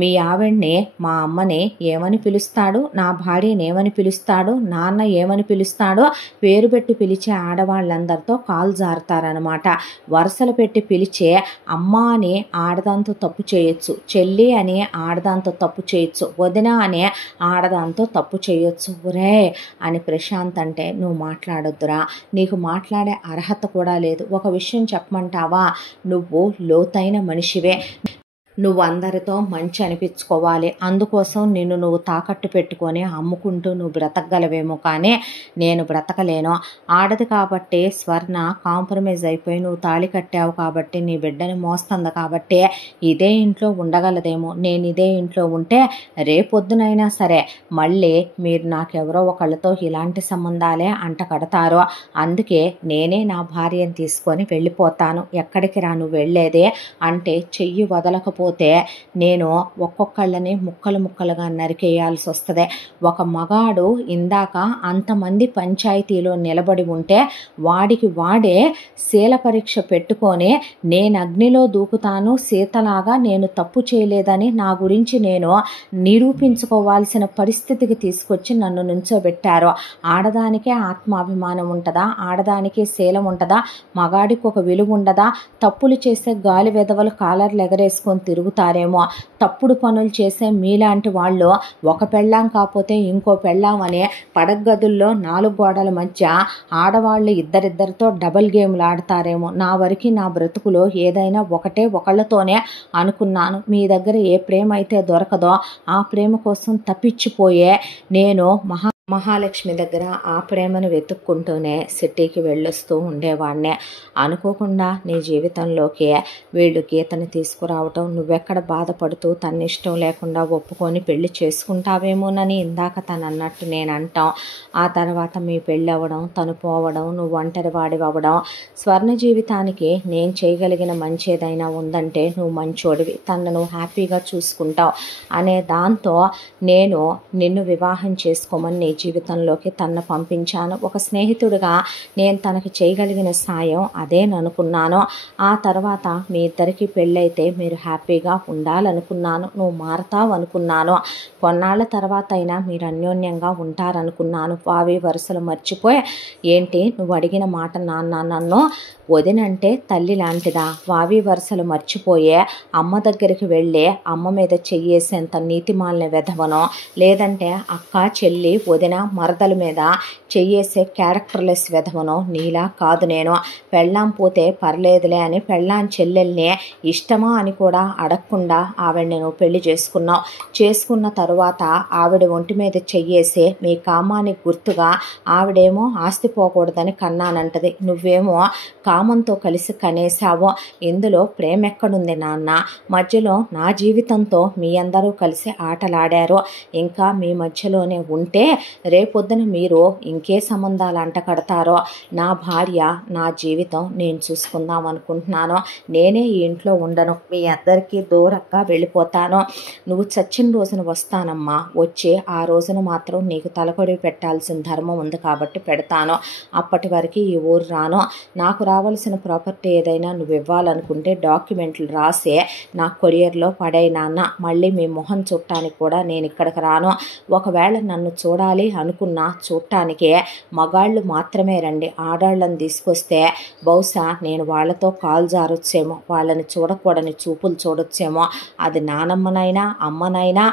మీ ఆవిడ్ని మా అమ్మని ఏమని పిలుస్తాడు, నా భార్యని ఏమని పిలుస్తాడు, నాన్న ఏమని పిలుస్తాడో పేరు పెట్టి పిలిచే ఆడవాళ్ళందరితో కాలు జారుతారనమాట. వరుసలు పెట్టి పిలిచే అమ్మ అని ఆడదాంతో తప్పు చేయొచ్చు, చెల్లి అని ఆడదాంతో తప్పు చేయొచ్చు, వదిన అని ఆడదాంతో తప్పు చేయొచ్చు. ఒరే అని ప్రశాంత్ అంటే, నువ్వు మాట్లాడొద్దురా, నీకు మాట్లాడే అర్హత కూడా లేదు. ఒక విషయం చెప్పమంటావా, నువ్వు లోతైన మనిషివే, నువ్వు అందరితో మంచి అనిపించుకోవాలి, అందుకోసం నిన్ను నువ్వు తాకట్టు పెట్టుకొని అమ్ముకుంటూ నువ్వు బ్రతకగలవేమో, కానీ నేను బ్రతకలేను. ఆడది కాబట్టి స్వర్ణ కాంప్రమైజ్ అయిపోయి నువ్వు తాళి కట్టావు కాబట్టి, నీ బిడ్డని మోస్తుంది కాబట్టి ఇదే ఇంట్లో ఉండగలదేమో. నేను ఇదే ఇంట్లో ఉంటే రేపొద్దునైనా సరే మళ్ళీ మీరు నాకెవరో ఒకళ్ళతో ఇలాంటి సంబంధాలే అంట కడతారో, అందుకే నేనే నా భార్యను తీసుకొని వెళ్ళిపోతాను. ఎక్కడికి రా నువ్వు వెళ్ళేదే అంటే, చెయ్యి వదలకపోతే నేను ఒక్కొక్కళ్ళని ముక్కలు ముక్కలుగా నరికేయాల్సి వస్తుంది. ఒక మగాడు ఇందాక అంతమంది పంచాయతీలో నిలబడి ఉంటే వాడికి వాడే శీల పరీక్ష పెట్టుకొని, నేను అగ్నిలో దూకుతాను సీతలాగా, నేను తప్పు చేయలేదని నా గురించి నేను నిరూపించుకోవాల్సిన పరిస్థితికి తీసుకొచ్చి నన్ను నుంచోబెట్టారు. ఆడదానికే ఆత్మాభిమానం ఉంటుందా, ఆడదానికే శీలం ఉంటుందా, మగాడికి ఒక విలువ ఉండదా? తప్పులు చేసే గాలి వెధవలు కాలర్లు ఎగరేసుకొని తిరుగుతారేమో. తప్పుడు పనులు చేసే మీలాంటి వాళ్ళు ఒక పెళ్ళాం కాకపోతే ఇంకో పెళ్ళాం అనే పడగదుల్లో 4 గోడల మధ్య ఆడవాళ్ళు ఇద్దరిద్దరితో డబల్ గేమ్లు ఆడతారేమో. నా వరకు నా బ్రతుకులో ఏదైనా ఒకళ్ళతోనే అనుకున్నాను. మీ దగ్గర ఏ ప్రేమ అయితే దొరకదో ఆ ప్రేమ కోసం తప్పించిపోయే నేను మహాలక్ష్మి దగ్గర ఆ ప్రేమను వెతుక్కుంటూనే సిటీకి వెళ్ళొస్తూ ఉండేవాడినే. అనుకోకుండా నీ జీవితంలోకి వీళ్ళు గీతని తీసుకురావటం, నువ్వెక్కడ బాధపడుతూ తన ఇష్టం లేకుండా ఒప్పుకొని పెళ్లి చేసుకుంటావేమోనని ఇందాక తను అన్నట్టు నేను అంటాం. ఆ తర్వాత మీ పెళ్ళి అవ్వడం, తను పోవడం, నువ్వు ఒంటరి వాడివవ్వడం. స్వర్ణ జీవితానికి నేను చేయగలిగిన మంచి ఏదైనా ఉందంటే నువ్వు మంచోడివి, తనను నువ్వు హ్యాపీగా చూసుకుంటావు అనే దాంతో నేను నిన్ను వివాహం చేసుకోమని నీ జీవితంలోకి తన పంపించాను. ఒక స్నేహితుడిగా నేను తనకి చేయగలిగిన సాయం అదేననుకున్నాను. ఆ తర్వాత మీ ఇద్దరికి పెళ్ళైతే మీరు హ్యాపీగా ఉండాలనుకున్నాను, నువ్వు మారతావు అనుకున్నాను. కొన్నాళ్ళ తర్వాత అయినా మీరు అన్యోన్యంగా ఉంటారనుకున్నాను. వావి వరుసలు మర్చిపోయి, ఏంటి నువ్వు అడిగిన మాట నాన్న, నన్ను వదినంటే తల్లి లాంటిదా, వావి వరుసలు మర్చిపోయే అమ్మ దగ్గరికి వెళ్ళి అమ్మ మీద చెయ్యేసేంత నీతిమాలిన వెధవనో, లేదంటే అక్క చెల్లి వదిన మరదల మీద చెయ్యేసే క్యారెక్టర్లెస్ వెధవనో నీలా కాదు. నేను పెళ్ళాం పోతే పర్లేదులే అని పెళ్ళాం చెల్లెల్ని ఇష్టమా అని కూడా అడగకుండా ఆవిడని నువ్వు పెళ్లి చేసుకున్నావు. చేసుకున్న తరువాత ఆవిడ ఒంటి మీద చెయ్యేసి మీ కామానికి గుర్తుగా ఆవిడేమో ఆస్తి పోకూడదని కన్నానంటది, నువ్వేమో కామంతో కలిసి కనేసావు. ఇందులో ప్రేమ ఎక్కడుంది నాన్న? మధ్యలో నా జీవితంతో మీ అందరూ కలిసి ఆటలాడారు. ఇంకా మీ మధ్యలోనే ఉంటే రేపొద్దున మీరు ఇంకే సంబంధాలు అంట కడతారో. నా భార్య, నా జీవితం నేను చూసుకుందాం అనుకుంటున్నాను. నేనే ఈ ఇంట్లో ఉండను, మీ అందరికీ దూరంగా వెళ్ళిపోతాను. నువ్వు చచ్చిన రోజున వస్తానమ్మా, వచ్చి ఆ రోజున మాత్రం నీకు తలకొడి పెట్టాల్సిన ధర్మం ఉంది కాబట్టి పెడతాను. అప్పటి వరకు ఈ ఊరు రాను. నాకు రావాల్సిన ప్రాపర్టీ ఏదైనా నువ్వు ఇవ్వాలనుకుంటే డాక్యుమెంట్లు రాసే నా కొరియర్లో పడే నాన్న. మళ్ళీ మీ మొహం చూడటానికి కూడా నేను ఇక్కడికి రాను. ఒకవేళ నన్ను చూడాలి అనుకున్నా చూడటానికే మగాళ్ళు మాత్రమే రండి. ఆడాళ్ళని తీసుకొస్తే బహుశా నేను వాళ్ళతో కాలు జారొచ్చేమో, వాళ్ళని చూడకూడని చూపులు చూడొచ్చేమో. అది నానమ్మనైనా అమ్మనైనా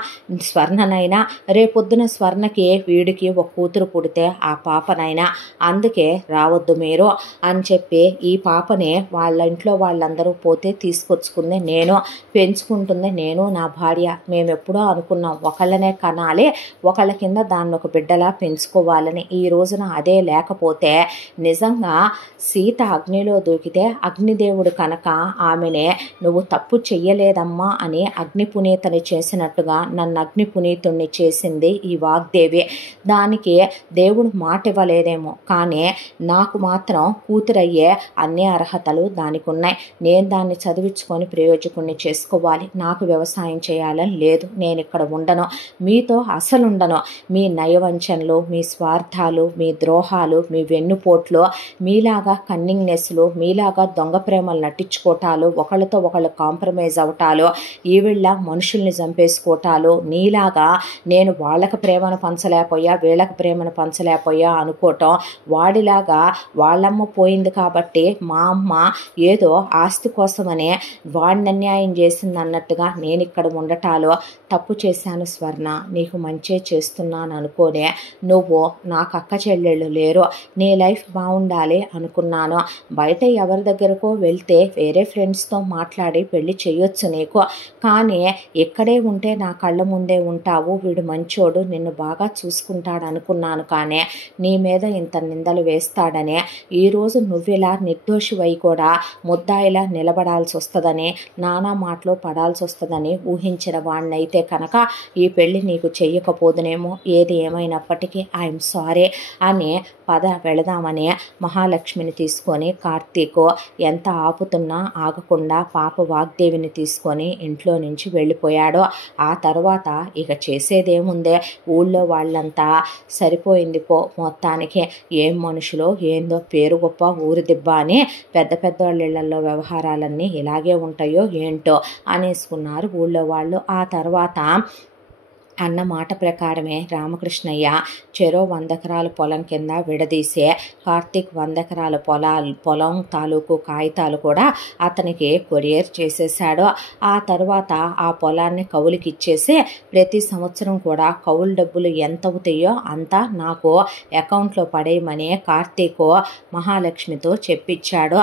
స్వర్ణనైనా, రేపొద్దున స్వర్ణకి వీడికి ఒక కూతురు పుడితే ఆ పాపనైనా. అందుకే రావద్దు మీరు అని చెప్పి ఈ పాపనే వాళ్ళ ఇంట్లో వాళ్ళందరూ పోతే తీసుకొచ్చుకుంది నేను, పెంచుకుంటుంది నేను, నా భార్య. మేమెప్పుడో అనుకున్నాం ఒకళ్ళనే కనాలి, ఒకళ్ళ కింద దాన్ని ఒక బిడ్డలా పెంచుకోవాలని. ఈ రోజున అదే లేకపోతే నిజంగా సీత అగ్నిలో దూకితే అగ్నిదేవుడు కనుక ఆమెనే నువ్వు తప్పు చెయ్యలేదమ్మా అని అగ్ని పునీతని చేసినట్టుగా నన్ను అగ్ని పునీతుణ్ణి చేసింది ఈ వాగ్దేవి. దానికి దేవుడు మాట ఇవ్వలేదేమో, కానీ నాకు మాత్రం కూతురయ్యే అన్ని అర్హతలు దానికి ఉన్నాయి. నేను దాన్ని చదివించుకొని ప్రయోజకుణ్ణి చేసుకోవాలి. నాకు వ్యవసాయం చేయాలని లేదు. నేను ఇక్కడ ఉండను, మీతో అసలు ఉండను. మీ నయవంచ వంచనలు, మీ స్వార్థాలు, మీ ద్రోహాలు, మీ వెన్నుపోట్లు, మీలాగా కన్నింగ్నెస్లు, మీలాగా దొంగ ప్రేమలు నటించుకోవటాలు, ఒకళ్ళతో ఒకళ్ళు కాంప్రమైజ్ అవటాలు, ఈవిళ్ళ మనుషుల్ని చంపేసుకోవటాలు, నీలాగా నేను వాళ్ళకి ప్రేమను పంచలేకపోయా, వీళ్ళకి ప్రేమను పంచలేకపోయా అనుకోవటం, వాడిలాగా వాళ్ళమ్మ పోయింది కాబట్టి మా అమ్మ ఏదో ఆస్తి కోసమనే వాడిని అన్యాయం చేసింది అన్నట్టుగా నేను ఇక్కడ ఉండటాలో తప్పు చేశాను స్వర్ణ. నీకు మంచే చేస్తున్నాను అనుకోనే నువ్వు నాకు అక్క చెల్లెళ్ళు లేరు, నీ లైఫ్ బాగుండాలి అనుకున్నాను. బయట ఎవరి దగ్గరకో వెళ్తే వేరే ఫ్రెండ్స్తో మాట్లాడి పెళ్లి చేయొచ్చు నీకు, కానీ ఇక్కడే ఉంటే నా కళ్ళ ముందే ఉంటావు, వీడు మంచోడు నిన్ను బాగా చూసుకుంటాడు అనుకున్నాను. కానీ నీ మీద ఇంత నిందలు వేస్తాడనే, ఈరోజు నువ్విలా నిర్దోషివై కూడా ముద్దాయిలా నిలబడాల్సి వస్తుందని, నానా మాటలో పడాల్సి వస్తుందని ఊహించిన వాడినైతే కనుక ఈ పెళ్ళి నీకు చెయ్యకపోదునేమో. ఏది ఏమైనప్పటికీ ఐఎమ్ సారీ అని పద వెళదామని మహాలక్ష్మిని తీసుకొని కార్తీక్ ఎంత ఆపుతున్నా ఆగకుండా పాప వాగ్దేవిని తీసుకొని ఇంట్లో నుంచి వెళ్ళిపోయాడు. ఆ తర్వాత ఇక చేసేదేముందే, ఊళ్ళో వాళ్ళంతా సరిపోయింది పో మొత్తానికి, ఏం మనుషులో ఏందో పేరు గొప్ప ఊరి దిబ్బ అని పెద్ద పెద్ద వాళ్ళ ఇళ్లలో వ్యవహారాలన్నీ ఇలాగే ఉంటాయో ఏంటో అనేసుకున్నారు ఊళ్ళో వాళ్ళు. ఆ తర్వాత అన్న మాట ప్రకారమే రామకృష్ణయ్య చెరో 100 ఎకరాల పొలం కింద విడదీసే కార్తీక్ 100 ఎకరాల పొలం తాలూకు కాగితాలు కూడా అతనికి కొరియర్ చేసేసాడు. ఆ తర్వాత ఆ పొలాన్ని కౌలుకి ఇచ్చేసి ప్రతి సంవత్సరం కూడా కౌలు డబ్బులు ఎంత అవుతాయో అంతా నాకు అకౌంట్లో పడేయమని కార్తీక్ మహాలక్ష్మితో చెప్పించాడు.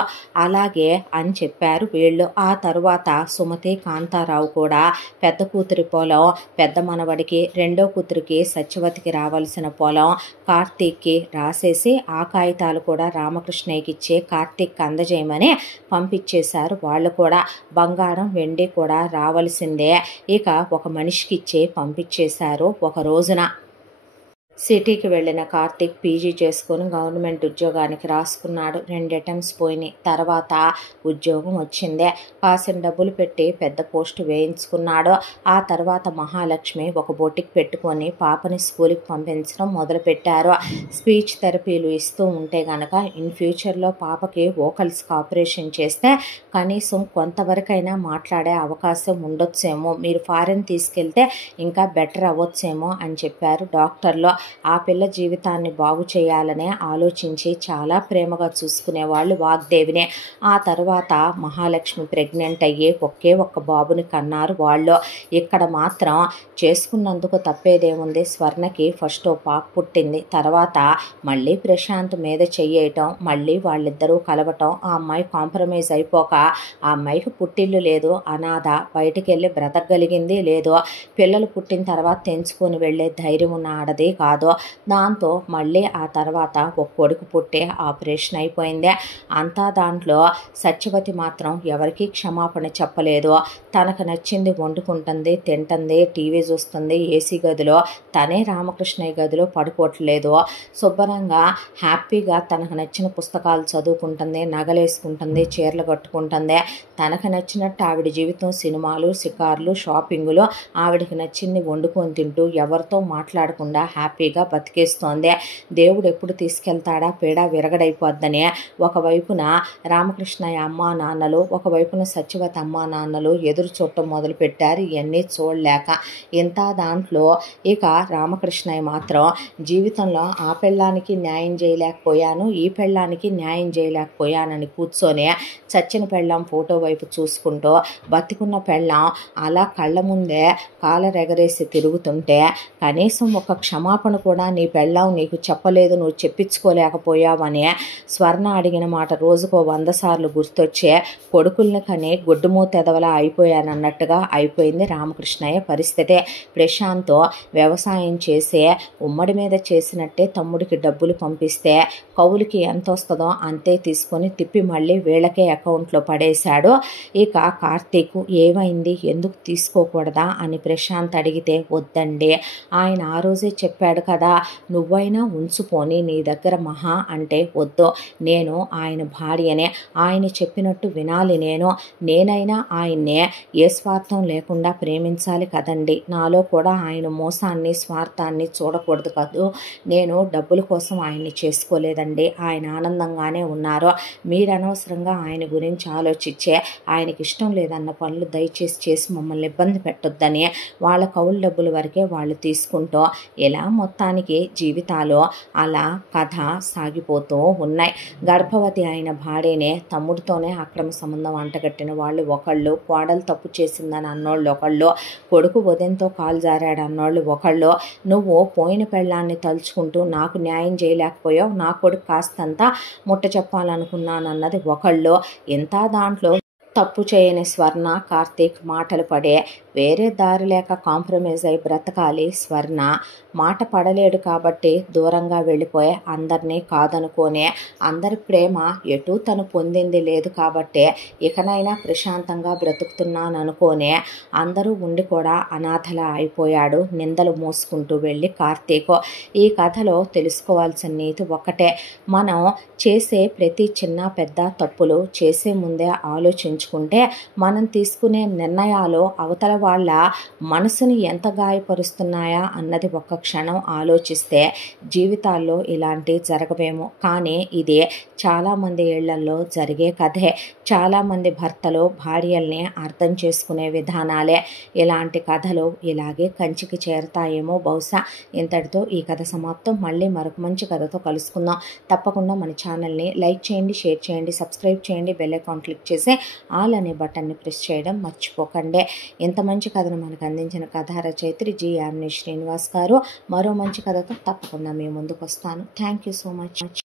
అలాగే అని చెప్పారు వీళ్ళు. ఆ తర్వాత సుమతి కాంతారావు కూడా పెద్ద కూతురి పొలం పెద్ద మనవడికి, రెండో కూతురికి సత్యవతికి రావాల్సిన పొలం కార్తీక్కి రాసేసి ఆ కాగితాలు కూడా రామకృష్ణయ్యకి ఇచ్చే కార్తీక్ అందజేయమని పంపించేశారు. వాళ్ళు కూడా బంగారం వెండి కూడా రావాల్సిందే ఇక ఒక మనిషికి ఇచ్చే పంపించేశారు. ఒక రోజున సిటీకి వెళ్ళిన కార్తీక్ పీజీ చేసుకొని గవర్నమెంట్ ఉద్యోగానికి రాసుకున్నాడు. 2 అటెంప్ట్స్ పోయినాయి. తర్వాత ఉద్యోగం వచ్చిందే. కాసిన డబ్బులు పెట్టి పెద్ద పోస్టు వేయించుకున్నాడు. ఆ తర్వాత మహాలక్ష్మి ఒక బొటిక్ పెట్టుకొని పాపని స్కూల్కి పంపించడం మొదలుపెట్టారు. స్పీచ్ థెరపీలు ఇస్తూ ఉంటే గనక ఇన్ ఫ్యూచర్లో పాపకి వోకల్స్కి ఆపరేషన్ చేస్తే కనీసం కొంతవరకైనా మాట్లాడే అవకాశం ఉండొచ్చేమో, మీరు ఫారెన్ తీసుకెళ్తే ఇంకా బెటర్ అవ్వచ్చేమో అని చెప్పారు డాక్టర్లు. ఆ పిల్ల జీవితాన్ని బాగు చేయాలనే ఆలోచించి చాలా ప్రేమగా చూసుకునేవాళ్ళు వాగ్దేవిని. ఆ తర్వాత మహాలక్ష్మి ప్రెగ్నెంట్ అయ్యి ఒకే ఒక్క బాబుని కన్నారు వాళ్ళు. ఇక్కడ మాత్రం చేసుకున్నందుకు తప్పేదేముంది, స్వర్ణకి ఫస్ట్ ఓ పాప పుట్టింది. తర్వాత మళ్ళీ ప్రశాంత్ మీద చెయ్యటం, మళ్ళీ వాళ్ళిద్దరూ కలవటం, ఆ అమ్మాయి కాంప్రమైజ్ అయిపోక ఆ అమ్మాయికి పుట్టిల్లు లేదు, అనాథ, బయటికి వెళ్ళి బ్రతకగలిగింది లేదు, పిల్లలు పుట్టిన తర్వాత తెంచుకొని వెళ్ళే ధైర్యం ఉన్న ఆడది కాదు. దాంతో మళ్ళీ ఆ తర్వాత ఒక కొడుకు పుట్టే ఆపరేషన్ అయిపోయింది. అంతా దాంట్లో సత్యవతి మాత్రం ఎవరికి క్షమాపణ చెప్పలేదు. తనకు నచ్చింది వండుకుంటుంది, తింటుంది, టీవీ చూస్తుంది, ఏసీ గదిలో, తనే రామకృష్ణయ్య గదిలో పడుకోవట్లేదు. శుభ్రంగా హ్యాపీగా తనకు నచ్చిన పుస్తకాలు చదువుకుంటుంది, నగలేసుకుంటుంది, చీరలు కట్టుకుంటుంది. తనకు నచ్చినట్టు ఆవిడ జీవితం సినిమాలు, షికార్లు, షాపింగులు, ఆవిడకి నచ్చింది వండుకొని తింటూ ఎవరితో మాట్లాడకుండా హ్యాపీగా బతికేస్తోంది. దేవుడు ఎప్పుడు తీసుకెళ్తాడా పీడ విరగడైపోద్దని ఒకవైపున రామకృష్ణయ్య అమ్మా నాన్నలు, ఒకవైపున సత్యవతి అమ్మా నాన్నలు ఎదురు చూడటం మొదలుపెట్టారు. ఇవన్నీ చూడలేక ఇంత దాంట్లో ఇక రామకృష్ణయ్య మాత్రం జీవితంలో ఆ పెళ్ళానికి న్యాయం చేయలేకపోయాను, ఈ పెళ్ళానికి న్యాయం చేయలేకపోయానని కూర్చొని చచ్చిన పెళ్ళాం ఫోటో వైపు చూసుకుంటూ బతికున్న పెళ్ళాం అలా కళ్ళ ముందే కాలరెగరేసి తిరుగుతుంటే కనీసం ఒక క్షమాపణ కూడా నీ పెళ్ళాం నీకు చెప్పలేదు, నువ్వు చెప్పించుకోలేకపోయావని స్వర్ణ అడిగిన మాట రోజుకో 100 సార్లు గుర్తొచ్చే కొడుకుల్ని కని గొడ్డుమూతెదవలా అయిపోయానన్నట్టుగా అయిపోయింది రామకృష్ణయ్య పరిస్థితి. ప్రశాంత్ వ్యవసాయం చేసే ఉమ్మడి మీద చేసినట్టే తమ్ముడికి డబ్బులు పంపిస్తే కౌలుకి ఎంత వస్తుందో అంతే తీసుకొని తిప్పి మళ్ళీ వీళ్ళకే అకౌంట్లో పడేశాడు. ఇక కార్తీక్ ఏమైంది, ఎందుకు తీసుకోకూడదా అని ప్రశాంత్ అడిగితే వద్దండి, ఆయన ఆ రోజే చెప్పాడు ఉన్నాడు కదా, నువ్వైనా ఉంచుపోని నీ దగ్గర మహా అంటే వద్దు, నేను ఆయన భార్యనే, ఆయన చెప్పినట్టు వినాలి, నేనైనా ఆయన్నే ఏ స్వార్థం లేకుండా ప్రేమించాలి కదండి. నాలో కూడా ఆయన మోసాన్ని స్వార్థాన్ని చూడకూడదు కదూ. నేను డబ్బుల కోసం ఆయన్ని చేసుకోలేదండి. ఆయన ఆనందంగానే ఉన్నారు. మీరు అనవసరంగా ఆయన గురించి ఆలోచించే ఆయనకి ఇష్టం లేదన్న పనులు దయచేసి చేసి మమ్మల్ని ఇబ్బంది పెట్టొద్దని వాళ్ళ కౌలు డబ్బుల వరకే వాళ్ళు తీసుకుంటూ ఇలా మొత్తానికి జీవితాలు అలా కథ సాగిపోతూ ఉన్నాయి. గర్భవతి అయిన భార్యనే తమ్ముడితోనే అక్రమ సంబంధం అంటగట్టిన వాళ్ళు ఒకళ్ళు, కోడలు తప్పు చేసిందని అన్నోళ్ళు ఒకళ్ళు, కొడుకు ఉదయంతో కాలు జారాడు అన్నోళ్ళు ఒకళ్ళు, నువ్వు పోయిన పెళ్ళాన్ని తలుచుకుంటూ నాకు న్యాయం చేయలేకపోయావు, నా కొడుకు కాస్తంతా ముట్ట చెప్పాలనుకున్నానన్నది ఒకళ్ళు. ఇంత దాంట్లో తప్పు చేయని స్వర్ణ, కార్తీక్ మాటలు పడే వేరే దారి లేక కాంప్రమైజ్ అయి బ్రతకాలి. స్వర్ణ మాట పడలేడు కాబట్టి దూరంగా వెళ్ళిపోయి అందరినీ కాదనుకోనే, అందరి ప్రేమ ఎటు తను పొందింది లేదు కాబట్టే ఇకనైనా ప్రశాంతంగా బ్రతుకుతున్నాననుకోనే అందరూ ఉండి కూడా అనాథలా అయిపోయాడు నిందలు మోసుకుంటూ వెళ్ళి కార్తీక్. ఈ కథలో తెలుసుకోవాల్సిన నీతి ఒక్కటే, మనం చేసే ప్రతి చిన్న పెద్ద తప్పులు చేసే ముందే ఆలోచించుకుంటే మనం తీసుకునే నిర్ణయాలు అవతల వాళ్ళ మనసుని ఎంత గాయపరుస్తున్నాయా అన్నది ఒక్క క్షణం ఆలోచిస్తే జీవితాల్లో ఇలాంటి జరగవేమో. కానీ ఇది చాలామంది ఇళ్లల్లో జరిగే కథే. చాలామంది భర్తలు భార్యల్ని అర్థం చేసుకునే విధానాలే. ఇలాంటి కథలు ఇలాగే కంచికి చేరతాయేమో బహుశా. ఇంతటితో ఈ కథ సమాప్తం. మళ్ళీ మరొక మంచి కథతో కలుసుకుందాం. తప్పకుండా మన ఛానల్ని లైక్ చేయండి, షేర్ చేయండి, సబ్స్క్రైబ్ చేయండి, బెల్ ఐకాన్ క్లిక్ చేసి ఆల్ అనే బటన్ని ప్రెస్ చేయడం మర్చిపోకండి. ఇంత మంచి కథను మనకు అందించిన కథా రచయిత్రి జి. యామిని శ్రీనివాస్ గారు. మరో మంచి కథతో తప్పకుండా మీ ముందుకు వస్తాను. Thank you so much.